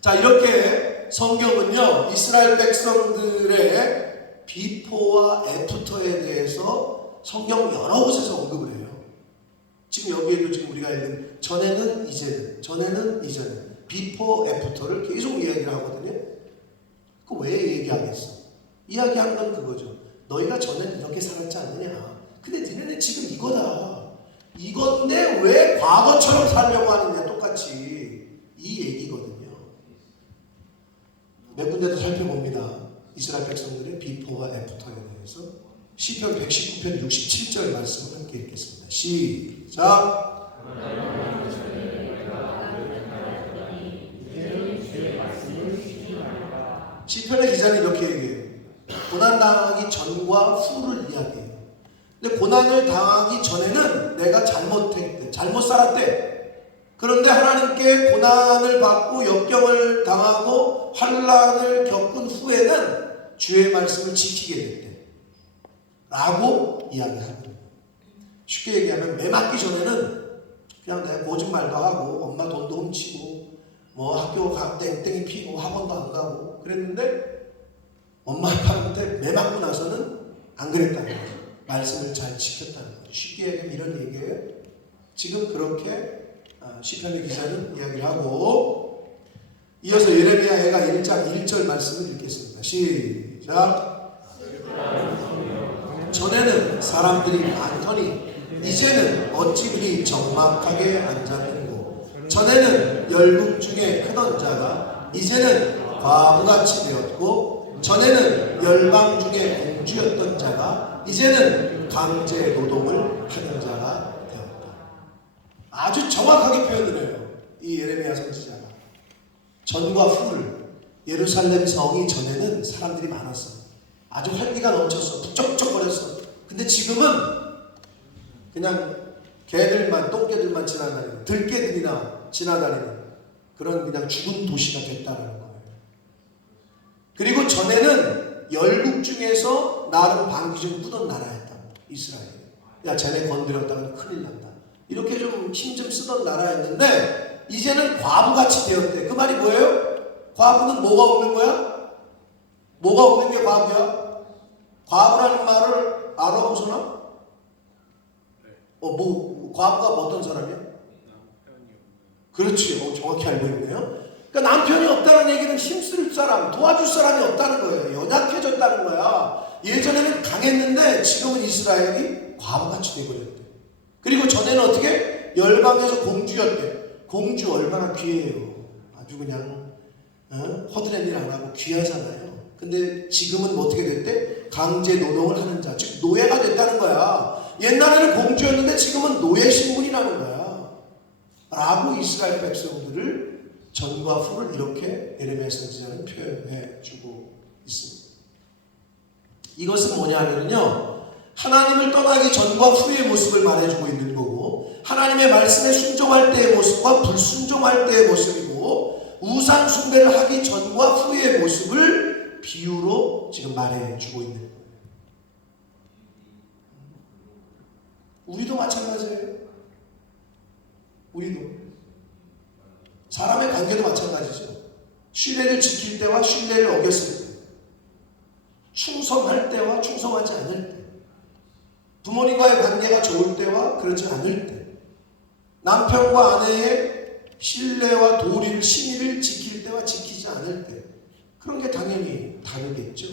자, 이렇게 성경은요 이스라엘 백성들의 비포와 애프터에 대해서 성경 여러 곳에서 언급을 해요. 지금 여기에도 지금 우리가 읽은 전에는 이제는, 전에는 이제는, 비포 애프터를 계속 이야기를 하거든요. 그 왜 얘기하겠어? 이야기하는 건 그거죠. 너희가 전에는 이렇게 살았지 않느냐. 근데 니네는 지금 이거다. 이건데 왜 과거처럼 살려고 하느냐. 똑같이 이 얘기거든요. 몇 군데도 살펴봅니다. 이스라엘 백성들의 비포와 애프터에 대해서. 시편 119편 67절 말씀을 함께 읽겠습니다. 시작. 시편의 기자는 이렇게 얘기해요. 고난당하기 전과 후를 이야기해요. 근데 고난을 당하기 전에는 내가 잘못했대, 잘못 살았대. 그런데 하나님께 고난을 받고 역경을 당하고 환난을 겪은 후에는 주의 말씀을 지키게 됐대 라고 이야기합니다. 쉽게 얘기하면 매 맞기 전에는 그냥 내가 거짓말도 하고 엄마 돈도 훔치고 뭐 학교 가 땡땡이 피고 학원도 안 가고 그랬는데 엄마 아빠한테 매 맞고 나서는 안 그랬다는 거예요. 말씀을 잘 지켰다는 거예요. 쉽게 얘기하면 이런 얘기예요. 지금 그렇게 시편의 기자는 이야기를 하고 이어서 예레미야가 1장 1절 말씀을 읽겠습니다. 시작. 전에는 사람들이 많더니 이제는 어찌 그리 적막하게 앉았는고. 전에는 열국 중에 크던 자가 이제는 과부같이 되었고, 전에는 열방 중에 공주였던 자가 이제는 강제 노동을 하는 자가 되었다. 아주 정확하게 표현을 해요. 이 예레미야 선지자가. 전과 후를. 예루살렘 성이 전에는 사람들이 많았어. 아주 활기가 넘쳤어. 북적북적거렸어. 근데 지금은 그냥 개들만, 똥개들만 지나다니는, 들개들이나 지나다니는 그런 그냥 죽은 도시가 됐다는 거예요. 그리고 전에는 열국 중에서 나름 반기 좀 꾸던 나라였다. 이스라엘. 야, 쟤네 건드렸다가 큰일 난다. 이렇게 좀 힘 좀 쓰던 나라였는데 이제는 과부같이 되었대. 그 말이 뭐예요? 과부는 뭐가 없는 거야? 뭐가 없는 게 과부야? 과부라는 말을 알아보시나? 과부가 어떤 사람이야? 그렇지. 정확히 알고 있네요. 그러니까 남편이 없다는 얘기는 힘쓸 사람, 도와줄 사람이 없다는 거예요. 연약해졌다는 거야. 예전에는 강했는데 지금은 이스라엘이 과부같이 되어버렸대. 그리고 전에는 어떻게? 열방에서 공주였대. 공주 얼마나 귀해요. 아주 그냥 허드렛 일 안 하고 귀하잖아요. 근데 지금은 어떻게 됐대? 강제 노동을 하는 자, 즉 노예가 됐다는 거야. 옛날에는 공주였는데 지금은 노예 신분이라는 거야. 라고 이스라엘 백성들을 전과 후를 이렇게 예레미야 선지자는 표현해 주고 있습니다. 이것은 뭐냐면요, 하나님을 떠나기 전과 후의 모습을 말해주고 있는 거고, 하나님의 말씀에 순종할 때의 모습과 불순종할 때의 모습이고, 우상 숭배를 하기 전과 후의 모습을 비유로 지금 말해주고 있는 거예요. 우리도 마찬가지예요. 우리도 사람의 관계도 마찬가지죠. 신뢰를 지킬 때와 신뢰를 어겼을 때, 충성할 때와 충성하지 않을 때, 부모님과의 관계가 좋을 때와 그렇지 않을 때, 남편과 아내의 신뢰와 도리를, 신의를 지킬 때와 지키지 않을 때, 그런 게 당연히 다르겠죠.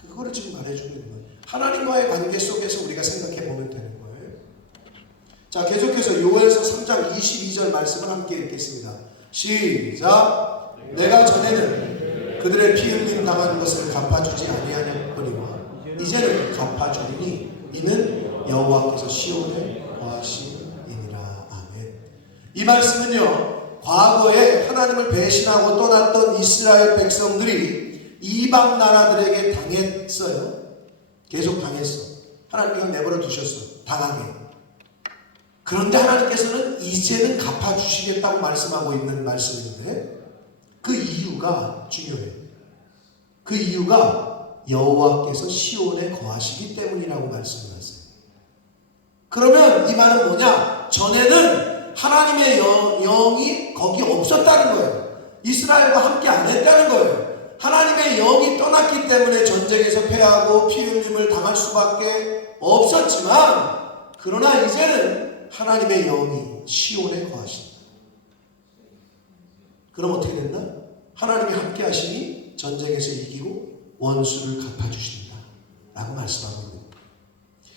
그거를 지금 말해주고 있는 거예요. 하나님과의 관계 속에서 우리가 생각해 보면 되는 거예요. 자, 계속해서 요엘서 3장 22절 말씀을 함께 읽겠습니다. 시작. 내가 전에는 그들의 피 흘림 당한 것을 갚아주지 아니하였거니와 이제는 갚아주리니 이는 여호와께서 시온에 거하시니라. 아멘. 이 말씀은요, 과거에 하나님을 배신하고 떠났던 이스라엘 백성들이 이방 나라들에게 당했어요. 계속 당했어. 하나님께서 내버려 두셨어. 당하게. 그런데 하나님께서는 이제는 갚아주시겠다고 말씀하고 있는 말씀인데, 그 이유가 중요해요. 그 이유가 여호와께서 시온에 거하시기 때문이라고 말씀하세요. 그러면 이 말은 뭐냐? 전에는 하나님의 영이 거기 없었다는 거예요. 이스라엘과 함께 안 했다는 거예요. 하나님의 영이 떠났기 때문에 전쟁에서 패하고 피 흘림을 당할 수밖에 없었지만, 그러나 이제는 하나님의 영이 시온에 거하신다. 그럼 어떻게 된다? 하나님이 함께 하시니 전쟁에서 이기고 원수를 갚아주신다 라고 말씀하고 있는 거예요.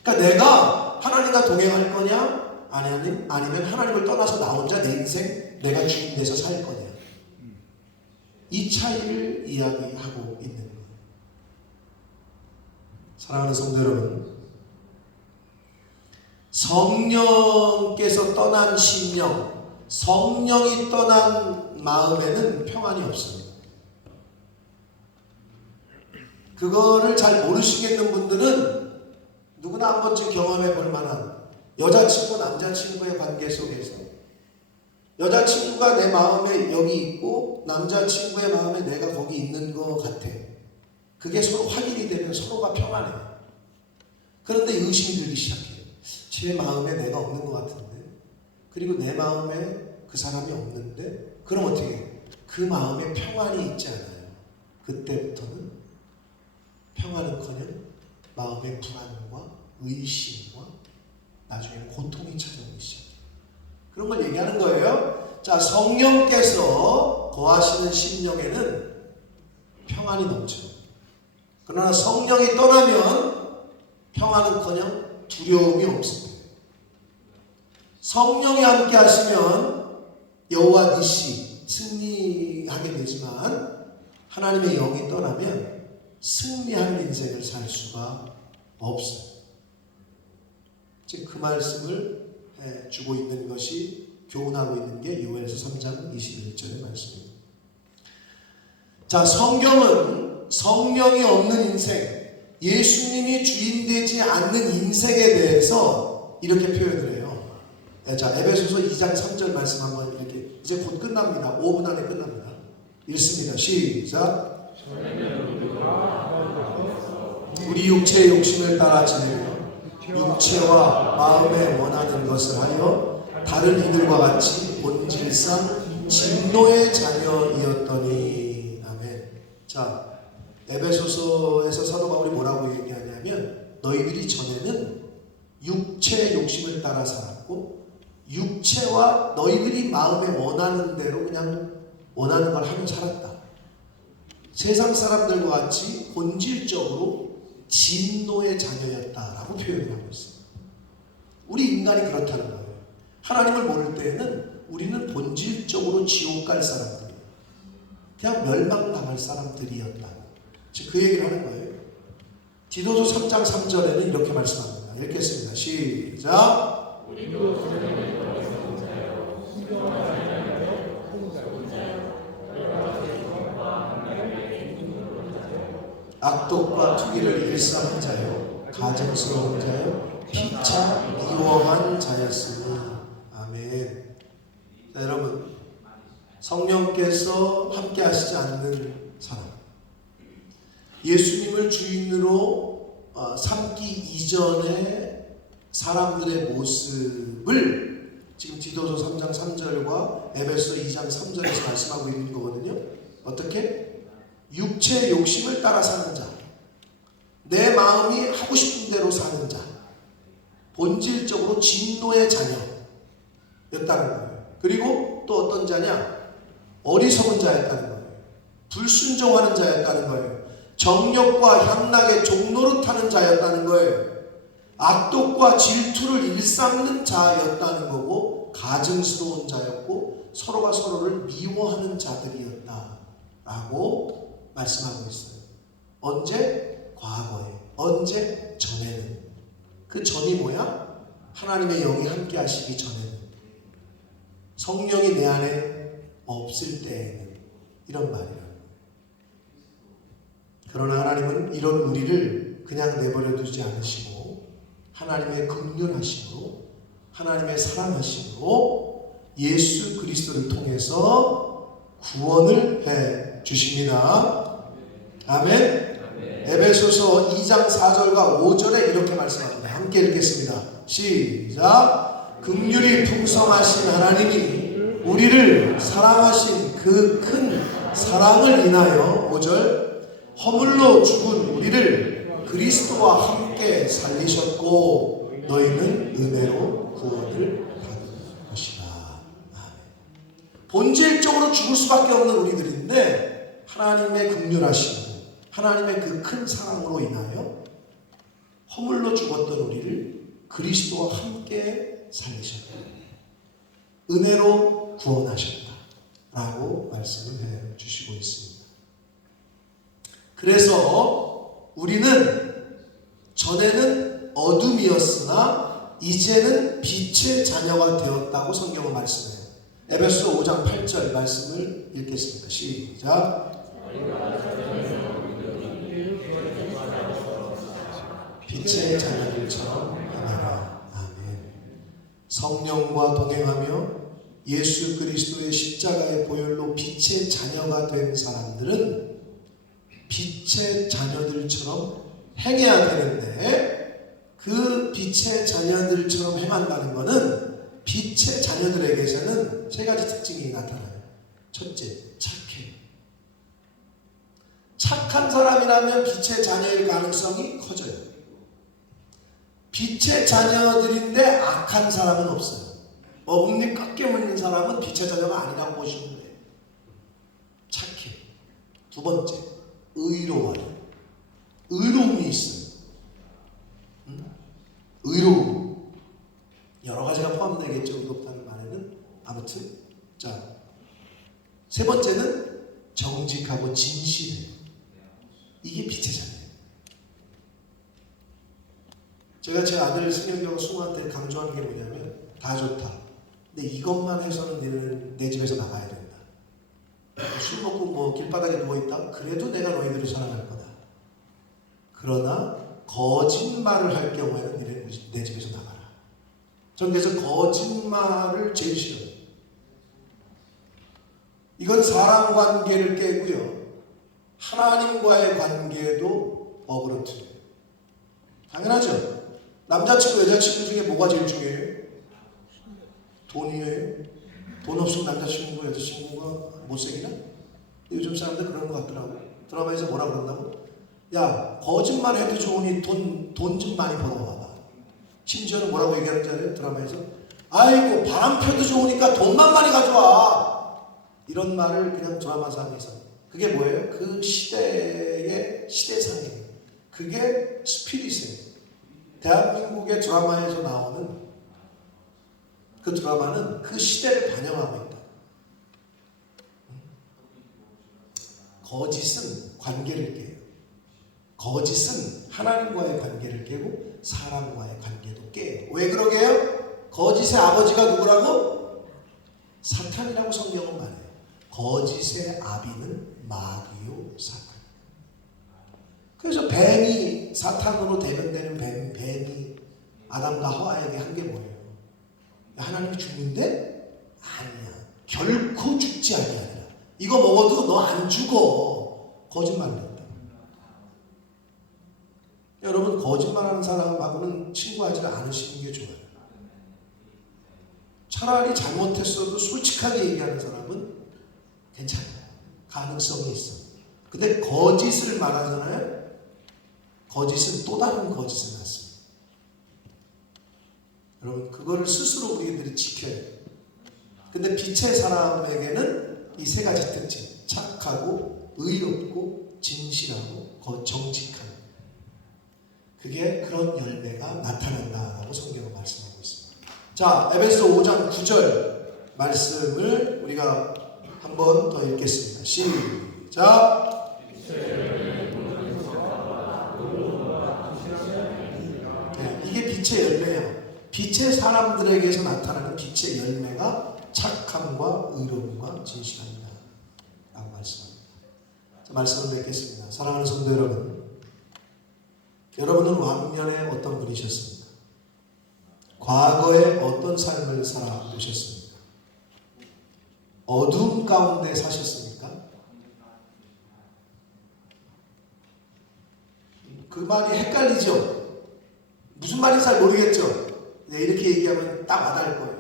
그러니까 내가 하나님과 동행할 거냐, 아니면 하나님을 떠나서 나 혼자 내 인생 내가 주인 돼서 살 거냐, 이 차이를 이야기하고 있는 거예요. 사랑하는 성도 여러분, 성령께서 떠난 심령, 성령이 떠난 마음에는 평안이 없습니다. 그거를 잘 모르시겠는 분들은 누구나 한 번쯤 경험해 볼 만한 여자친구, 남자친구의 관계 속에서 여자친구가 내 마음에 여기 있고 남자친구의 마음에 내가 거기 있는 것 같아. 그게 서로 확인이 되면 서로가 평안해요. 그런데 의심이 들기 시작해요. 제 마음에 내가 없는 것 같은데, 그리고 내 마음에 그 사람이 없는데, 그럼 어떻게 해요? 그 마음에 평안이 있지 않아요. 그때부터는 평안은커녕 마음의 불안과 의심과 나중에는 고통이 찾아오기 시작해요. 그런 걸 얘기하는 거예요. 자, 성령께서 거하시는 심령에는 평안이 넘쳐요. 그러나 성령이 떠나면 평안은커녕 두려움이 없습니다. 성령이 함께 하시면 여호와 니시 승리하게 되지만, 하나님의 영이 떠나면 승리하는 인생을 살 수가 없어요. 즉 그 말씀을 주고 있는 것이, 교훈하고 있는 게 요엘서 3장 21절의 말씀입니다. 자, 성경은 성령이 없는 인생, 예수님이 주인 되지 않는 인생에 대해서 이렇게 표현을 해요. 자, 에베소서 2장 3절 말씀 한번 이렇게, 이제 곧 끝납니다. 5분 안에 끝납니다. 읽습니다. 시작. 우리 육체의 욕심을 따라 지내며 육체와 마음에 원하는 것을 하여 다른 이들과 같이 본질상 진노의 자녀이었더니. 아멘. 자, 에베소서에서 사도 바울이 뭐라고 얘기하냐면, 너희들이 전에는 육체의 욕심을 따라 살았고, 육체와 너희들이 마음에 원하는 대로 그냥 원하는 걸 하며 살았다. 세상 사람들과 같이 본질적으로 진노의 자녀였다라고 표현을 하고 있습니다. 우리 인간이 그렇다는 거예요. 하나님을 모를 때에는 우리는 본질적으로 지옥 갈 사람들이에요. 그냥 멸망당할 사람들이었다. 즉 그 얘기를 하는 거예요. 디도서 3장 3절에는 이렇게 말씀합니다. 읽겠습니다. 시작. 악독과 투기를 일삼은 자요, 가증스러운 자요, 피차 미워한 자였으니. 아멘. 자, 여러분, 성령께서 함께 하시지 않는 사람, 예수님을 주인으로 삼기 이전의 사람들의 모습을 지금 디도서 3장 3절과 에베소 2장 3절에서 말씀하고 있는 거거든요. 어떻게? 육체의 욕심을 따라 사는 자, 내 마음이 하고 싶은 대로 사는 자, 본질적으로 진노의 자녀였다는 거예요. 그리고 또 어떤 자냐? 어리석은 자였다는 거예요. 불순종하는 자였다는 거예요. 정욕과 향락의 종노릇하는 자였다는 거예요. 악독과 질투를 일삼는 자였다는 거고, 가증스러운 자였고, 서로가 서로를 미워하는 자들이었다라고 말씀하고 있어요. 언제? 과거에. 언제? 전에는. 그 전이 뭐야? 하나님의 영이 함께 하시기 전에는. 성령이 내 안에 없을 때에는. 이런 말이에요. 그러나 하나님은 이런 우리를 그냥 내버려 두지 않으시고 하나님의 긍휼하심으로, 하나님의 사랑하심으로 예수 그리스도를 통해서 구원을 해 주십니다. 아멘. 에베소서 2장 4절과 5절에 이렇게 말씀합니다. 함께 읽겠습니다. 시작. 긍휼이 풍성하신 하나님이 우리를 사랑하신 그 큰 사랑을 인하여 5절 허물로 죽은 우리를 그리스도와 함께 살리셨고 너희는 은혜로 구원을 받은 것이다. 아멘. 본질적으로 죽을 수밖에 없는 우리들인데 하나님의 긍휼하심으로, 하나님의 그 큰 사랑으로 인하여 허물로 죽었던 우리를 그리스도와 함께 살리셨다. 은혜로 구원하셨다 라고 말씀을 해주시고 있습니다. 그래서 우리는 전에는 어둠이었으나 이제는 빛의 자녀가 되었다고 성경은 말씀해요. 에베소 5장 8절 말씀을 읽겠습니다. 시작. 빛의 자녀들처럼 하나라. 아멘. 성령과 동행하며 예수 그리스도의 십자가의 보혈로 빛의 자녀가 된 사람들은 빛의 자녀들처럼 행해야 되는데, 그 빛의 자녀들처럼 행한다는 것은 빛의 자녀들에게서는 세 가지 특징이 나타나요. 첫째, 착해. 착한 사람이라면 빛의 자녀일 가능성이 커져요. 빛의 자녀들인데 악한 사람은 없어요. 어금니 꺾여 물린 사람은 빛의 자녀가 아니라고 보시면 돼요. 착해. 두 번째, 의로워요. 의로움이 있어요. 의로움. 여러 가지가 포함되겠죠. 의롭다는 말에는. 아무튼 자, 세 번째는 정직하고 진실해요. 이게 빛의 자녀예요. 제가 제 아들 승현이하고 승우한테 강조하는 게 뭐냐면 다 좋다. 근데 이것만 해서는 너희는 내 집에서 나가야 된다. 술 먹고 뭐 길바닥에 누워있다? 그래도 내가 너희들을 사랑할 거다. 그러나 거짓말을 할 경우에는 너희는 내 집에서 나가라. 전 그래서 거짓말을 제일 싫어요. 이건 사람 관계를 깨고요, 하나님과의 관계도 어그러뜨려요. 당연하죠. 남자친구 여자친구 중에 뭐가 제일 중요해요? 돈이에요. 돈 없으면 남자친구가 여자친구가 못생기나? 요즘 사람들 그런 것 같더라고. 드라마에서 뭐라 그런다고? 야, 거짓말 해도 좋으니 돈 좀 많이 벌어와봐. 심지어는 뭐라고 얘기하는지 알아요? 드라마에서 아이고 바람 펴도 좋으니까 돈만 많이 가져와. 이런 말을 그냥 드라마상에서. 그게 뭐예요? 그 시대의 시대상이에요. 그게 스피릿이에요. 대한민국의 드라마에서 나오는 그 드라마는 그 시대를 반영하고 있다. 거짓은 관계를 깨요. 거짓은 하나님과의 관계를 깨고 사람과의 관계도 깨요. 왜 그러게요? 거짓의 아버지가 누구라고? 사탄이라고 성경은 말해요. 거짓의 아비는 마귀요 사탄. 그래서 뱀이 사탄으로 대변되는 뱀이 아담과 하와에게 한 게 뭐예요? 하나님이 죽는데? 아니야. 결코 죽지 아니하리라. 이거 먹어도 너 안 죽어. 거짓말을 했다. 여러분, 거짓말하는 사람하고는 친구하지 않으시는 게 좋아요. 차라리 잘못했어도 솔직하게 얘기하는 사람은 괜찮아요. 가능성이 있어. 근데 거짓을 말하잖아요. 거짓은 또 다른 거짓을 낳습니다. 여러분, 그거를 스스로 우리들이 지켜야 돼요. 근데 빛의 사람에게는 이 세 가지 특징, 착하고 의롭고 진실하고 정직한, 그게 그런 열매가 나타난다라고 성경은 말씀하고 있습니다. 자, 에베소 5장 9절 말씀을 우리가 한 번 더 읽겠습니다. 시작. 네, 이게 빛의 열매예요. 빛의 사람들에게서 나타나는 빛의 열매가 착함과 의로움과 진실합니다 라고 말씀합니다. 자, 말씀을 맺겠습니다. 사랑하는 성도 여러분, 여러분은 왕년에 어떤 분이셨습니까? 과거에 어떤 삶을 살아보셨습니까? 어둠 가운데 사셨습니까? 그 말이 헷갈리죠? 무슨 말인지 잘 모르겠죠? 네, 이렇게 얘기하면 딱 와닿을 거예요.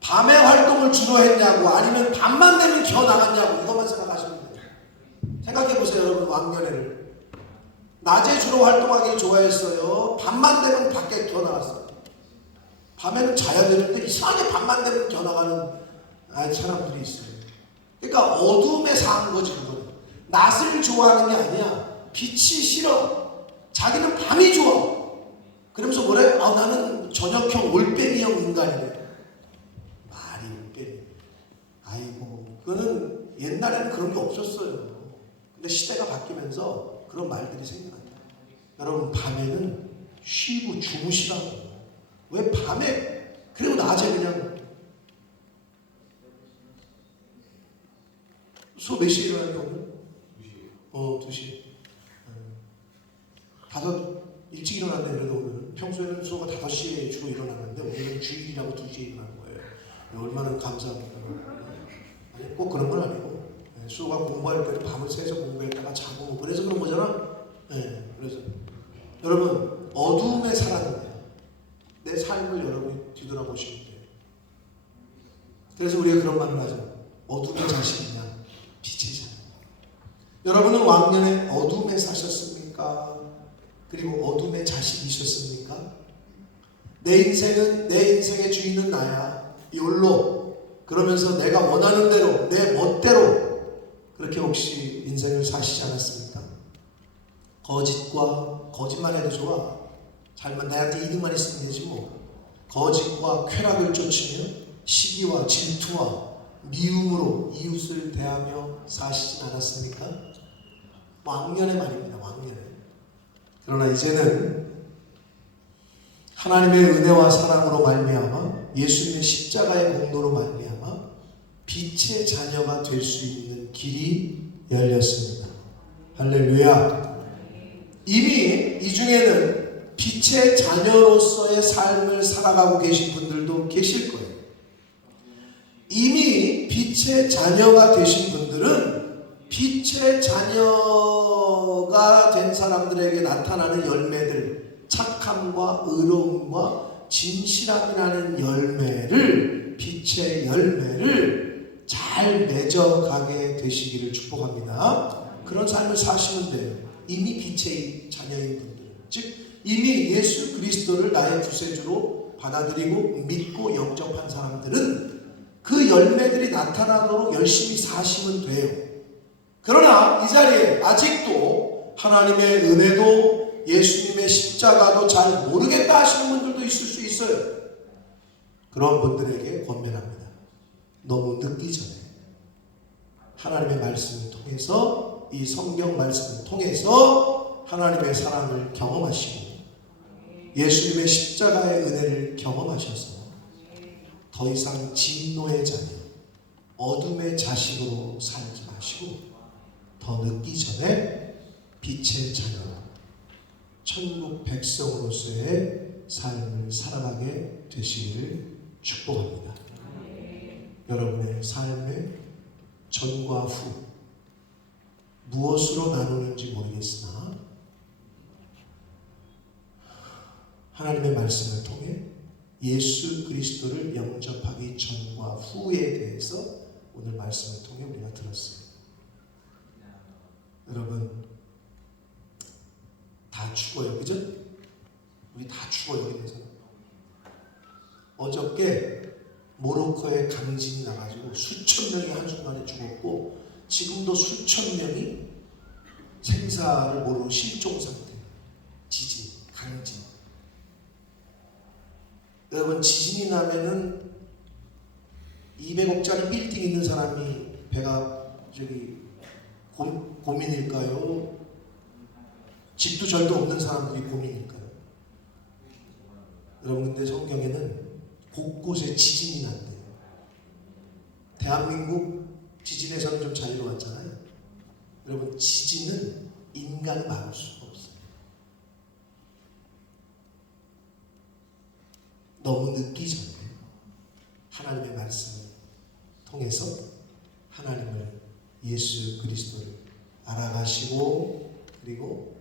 밤에 활동을 주로 했냐고, 아니면 밤만 되면 기어 나갔냐고, 이것만 생각하시면 돼요. 생각해보세요, 여러분. 왕년에를 낮에 주로 활동하기를 좋아했어요. 밤만 되면 밖에 기어 나갔어요. 밤에는 자야 되는데 이상하게 밤만 되면 기어 나가는 사람들이 있어요. 그러니까 어둠에 사는 거지. 그거는 낮을 좋아하는 게 아니야. 빛이 싫어. 자기는 밤이 좋아. 그러면서 뭐래? 나는 저녁형 올빼미형 인간이래. 말이 올빼미. 아이고, 그거는 옛날에는 그런 게 없었어요. 근데 시대가 바뀌면서 그런 말들이 생겨났다. 여러분, 밤에는 쉬고 주무시라고. 왜 밤에, 그리고 낮에 그냥 수업 몇 시에 일어나냐 오늘? 2시. 일찍 일어났네. 그래도 오늘은 평소에는 수업가 5시에 주로 일어났는데 오늘은 주일이라고 2시에 일어나는 거예요. 얼마나 감사합니까? 아니, 꼭 그런 건 아니고 수업가 공부할 때는 밤을 새서 공부했다가 자고 뭐 그래서 그런 거잖아. 네, 그래서 여러분, 어둠에 살았는데 내 삶을 여러분이 뒤돌아보시면 돼요. 그래서 우리가 그런 말을 하죠. 어둠의 자식이냐 빛의 자식. 여러분은 왕년에 어둠에 사셨습니까? 그리고 어둠의 자식이셨습니까? 내 인생의 주인은 나야. 욜로. 그러면서 내가 원하는 대로, 내 멋대로 그렇게 혹시 인생을 사시지 않았습니까? 거짓만 해도 좋아. 잘만 나한테 이득만 있으면 되지 뭐. 거짓과 쾌락을 쫓으며 시기와 질투와 미움으로 이웃을 대하며 사시진 않았습니까? 왕년의 말입니다. 왕년에. 그러나 이제는 하나님의 은혜와 사랑으로 말미암아 예수님의 십자가의 공로로 말미암아 빛의 자녀가 될 수 있는 길이 열렸습니다. 할렐루야. 이미 이 중에는 빛의 자녀로서의 삶을 살아가고 계신 분들도 계실 거예요. 이미 빛의 자녀가 되신 분들은 빛의 자녀가 된 사람들에게 나타나는 열매들, 착함과 의로움과 진실함이라는 열매를, 빛의 열매를 잘 맺어가게 되시기를 축복합니다. 그런 삶을 사시면 돼요. 이미 빛의 자녀인 분들, 즉 이미 예수 그리스도를 나의 구세주로 받아들이고 믿고 영접한 사람들은 그 열매들이 나타나도록 열심히 사시면 돼요. 그러나 이 자리에 아직도 하나님의 은혜도 예수님의 십자가도 잘 모르겠다 하시는 분들도 있을 수 있어요. 그런 분들에게 권면합니다. 너무 늦기 전에 하나님의 말씀을 통해서, 이 성경 말씀을 통해서 하나님의 사랑을 경험하시고 예수님의 십자가의 은혜를 경험하셔서 더 이상 진노의 자녀, 어둠의 자식으로 살지 마시고 더 늦기 전에 빛의 자녀, 천국 백성으로서의 삶을 살아가게 되시기를 축복합니다. 여러분의 삶의 전과 후 무엇으로 나누는지 모르겠으나 하나님의 말씀을 통해 예수 그리스도를 영접하기 전과 후에 대해서 오늘 말씀을 통해 우리가 들었어요. 여러분 다 죽어요, 그죠? 우리 다 죽어요, 여기서. 어저께 모로코에 강진이 나가지고 수천 명이 한순간에 죽었고 지금도 수천 명이 생사를 모르고 실종 상태. 지진, 강진. 여러분 지진이 나면은 200억짜리 빌딩 있는 사람이 배가 고민일까요? 집도 절도 없는 사람들이 고민일까요? 여러분 근데 성경에는 곳곳에 지진이 난대요. 대한민국 지진에서는 좀 자유로웠잖아요. 여러분 지진은 인간이 막을 수가 없어요. 너무 늦기 전에 하나님의 말씀을 통해서 하나님을 예수 그리스도를 알아가시고 그리고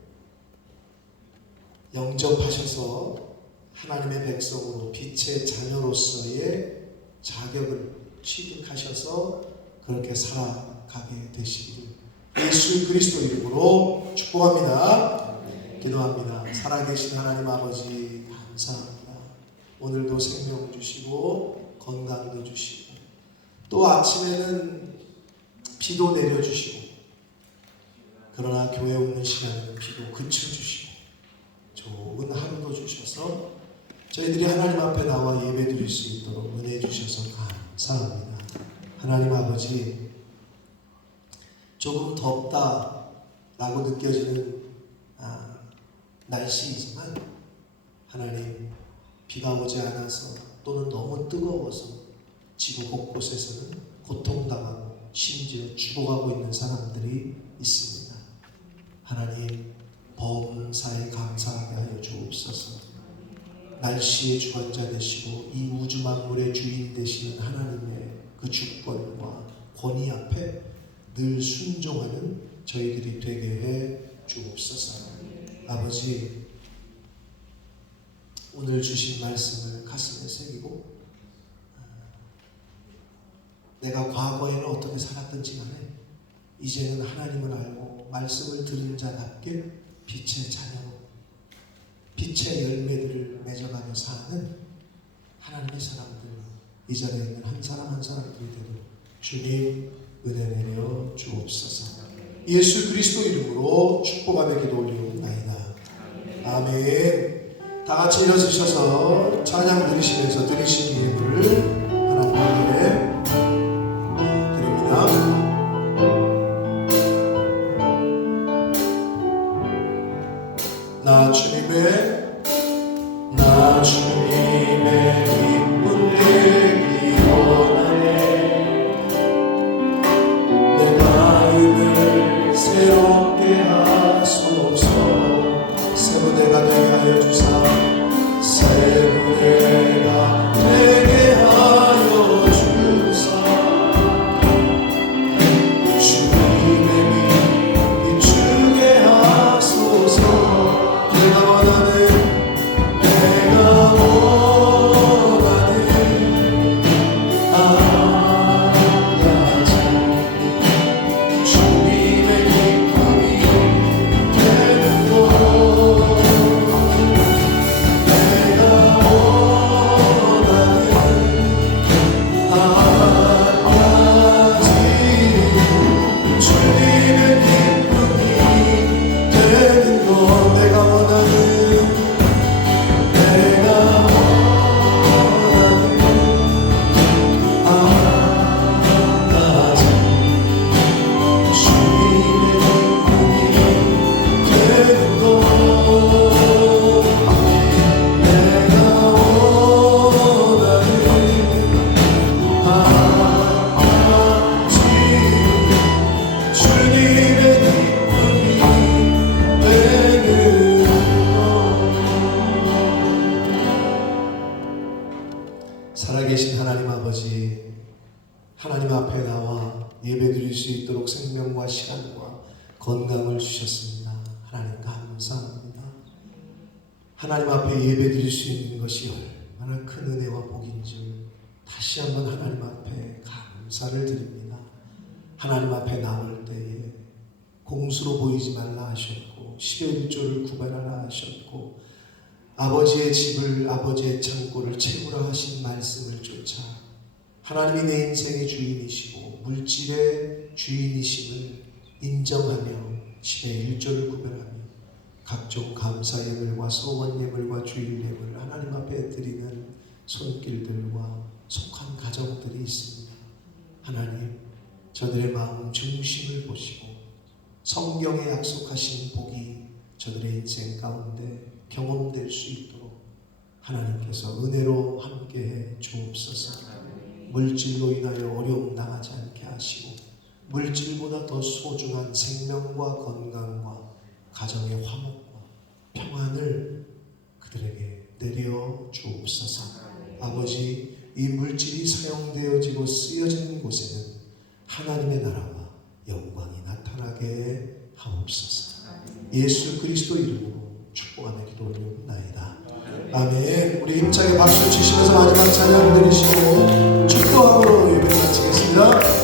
영접하셔서 하나님의 백성으로 빛의 자녀로서의 자격을 취득하셔서 그렇게 살아가게 되시기를 예수 그리스도 이름으로 축복합니다. 기도합니다. 살아계신 하나님 아버지 감사합니다. 오늘도 생명 주시고 건강도 주시고 또 아침에는 비도 내려주시고 그러나 교회 오는 시간에는 비도 그쳐주시고 좋은 하루도 주셔서 저희들이 하나님 앞에 나와 예배 드릴 수 있도록 은혜 주셔서 감사합니다. 하나님 아버지 조금 덥다라고 느껴지는 날씨이지만 하나님 비가 오지 않아서 또는 너무 뜨거워서 지구 곳곳에서는 고통당하고 심지어 죽어가고 있는 사람들이 있습니다. 하나님 범사에 감사하게 하여 주옵소서. 날씨의 주관자 되시고 이 우주 만물의 주인 되시는 하나님의 그 주권과 권위 앞에 늘 순종하는 저희들이 되게 해 주옵소서. 아버지 오늘 주신 말씀을 가슴에 새기고 내가 과거에는 어떻게 살았던지 간에 이제는 하나님을 알고 말씀을 들은 자답게 빛의 자녀로 빛의 열매들을 맺어가며 사는 하나님의 사람들 이 자리에 있는 한 사람 한 사람들이 되도록 주님 은혜 내려 주옵소서. 예수 그리스도 이름으로 축복하며 기도 올리옵나이다. 아멘. 다 같이 일어서셔서 찬양 드리시면서 드리신 예물을 하나님께 드립니다. 나 주님의 기쁨 내기 원하네. 내가 은을 새롭게 하소서. 새부대가 되게 하여 주사 새부대가 되게 하소서. 하나님 앞에 나와 예배드릴 수 있도록 생명과 시간과 건강을 주셨습니다. 하나님 감사합니다. 하나님 앞에 예배드릴 수 있는 것이 얼마나 큰 은혜와 복인 줄 다시 한번 하나님 앞에 감사를 드립니다. 하나님 앞에 나올 때에 공수로 보이지 말라 하셨고 10의 1조를 구별하라 하셨고 아버지의 집을 아버지의 창고를 채우라 하신 말씀을 쫓아 하나님이 내 인생의 주인이시고 물질의 주인이심을 인정하며 10의 1조를 구별하며 각종 감사 예물과 소원 예물과 주일 예물을 하나님 앞에 드리는 손길들과 속한 가정들이 있습니다. 하나님, 저들의 마음 중심을 보시고 성경에 약속하신 복이 저들의 인생 가운데 경험될 수 있도록 하나님께서 은혜로 함께해 주옵소서. 물질로 인하여 어려움 당하지 않게 하시고 물질보다 더 소중한 생명과 건강과 가정의 화목과 평안을 그들에게 내려 주옵소서. 아버지, 이 물질이 사용되어지고 쓰여지는 곳에는 하나님의 나라와 영광이 나타나게 하옵소서. 예수 그리스도 이름으로 축복하며 기도 올리옵나이다. 아멘. 우리 힘차게 박수 치시면서 마지막 찬양 드리시고 축도함으로 예배 마치겠습니다.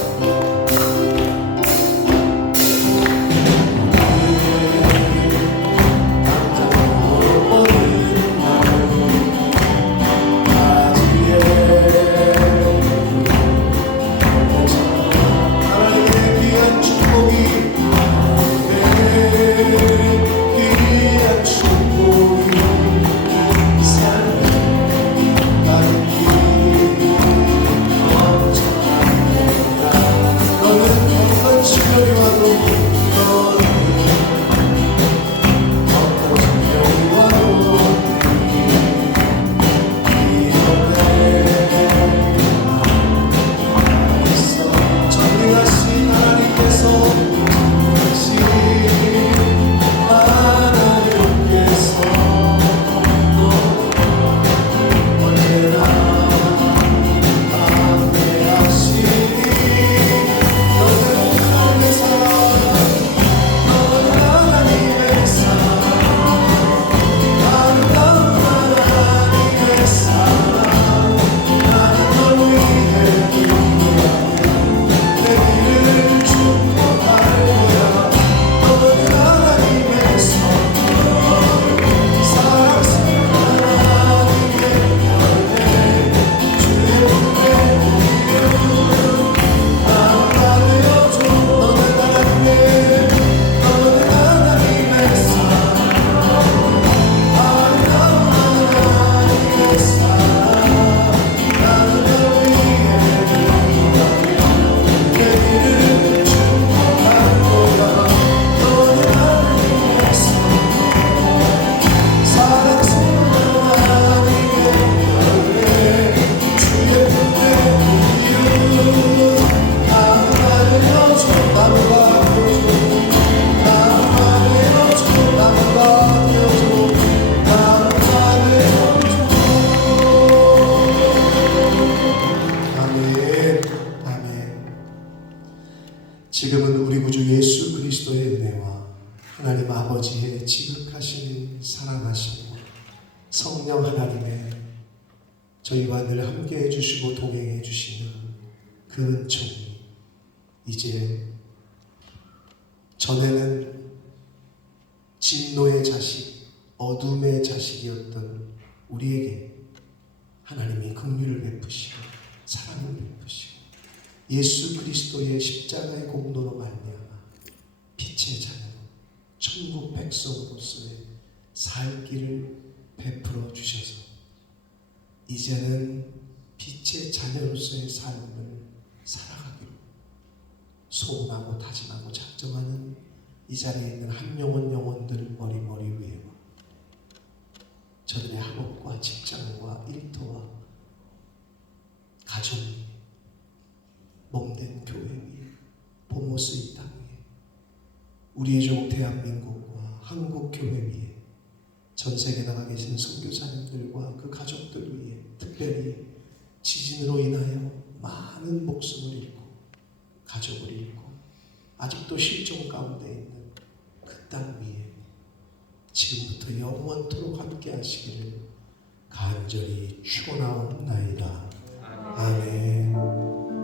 지금은 우리 구주 예수 그리스도의 은혜와 하나님 아버지의 지극하신 사랑하심과 성령 하나님의 저희와 늘 함께해 주시고 동행해 주시는 그 은총이 이제 전에는 진노의 자식, 어둠의 자식이었던 우리에게 하나님이 긍휼을 베푸시고 사랑을 베푸시고 예수 그리스도의 십자가의 공로로 말미암아 빛의 자녀, 천국 백성으로서의 살 길을 베풀어 주셔서 이제는 빛의 자녀로서의 삶을 살아가기로 소원하고 다짐하고 작정하는 이 자리에 있는 한 영혼들 머리 위에와 저들의 학업과 직장과 일터와 가정 위에 몸된 교회 위에 보모스 이 땅 위에 우리의 족 대한민국과 한국 교회 위에 전 세계에 나가 계신 선교사님들과 그 가족들 위에 특별히 지진으로 인하여 많은 목숨을 잃고 가족을 잃고 아직도 실종 가운데 있는 그 땅 위에 지금부터 영원토록 함께 하시기를 간절히 축원하옵나이다. 아멘.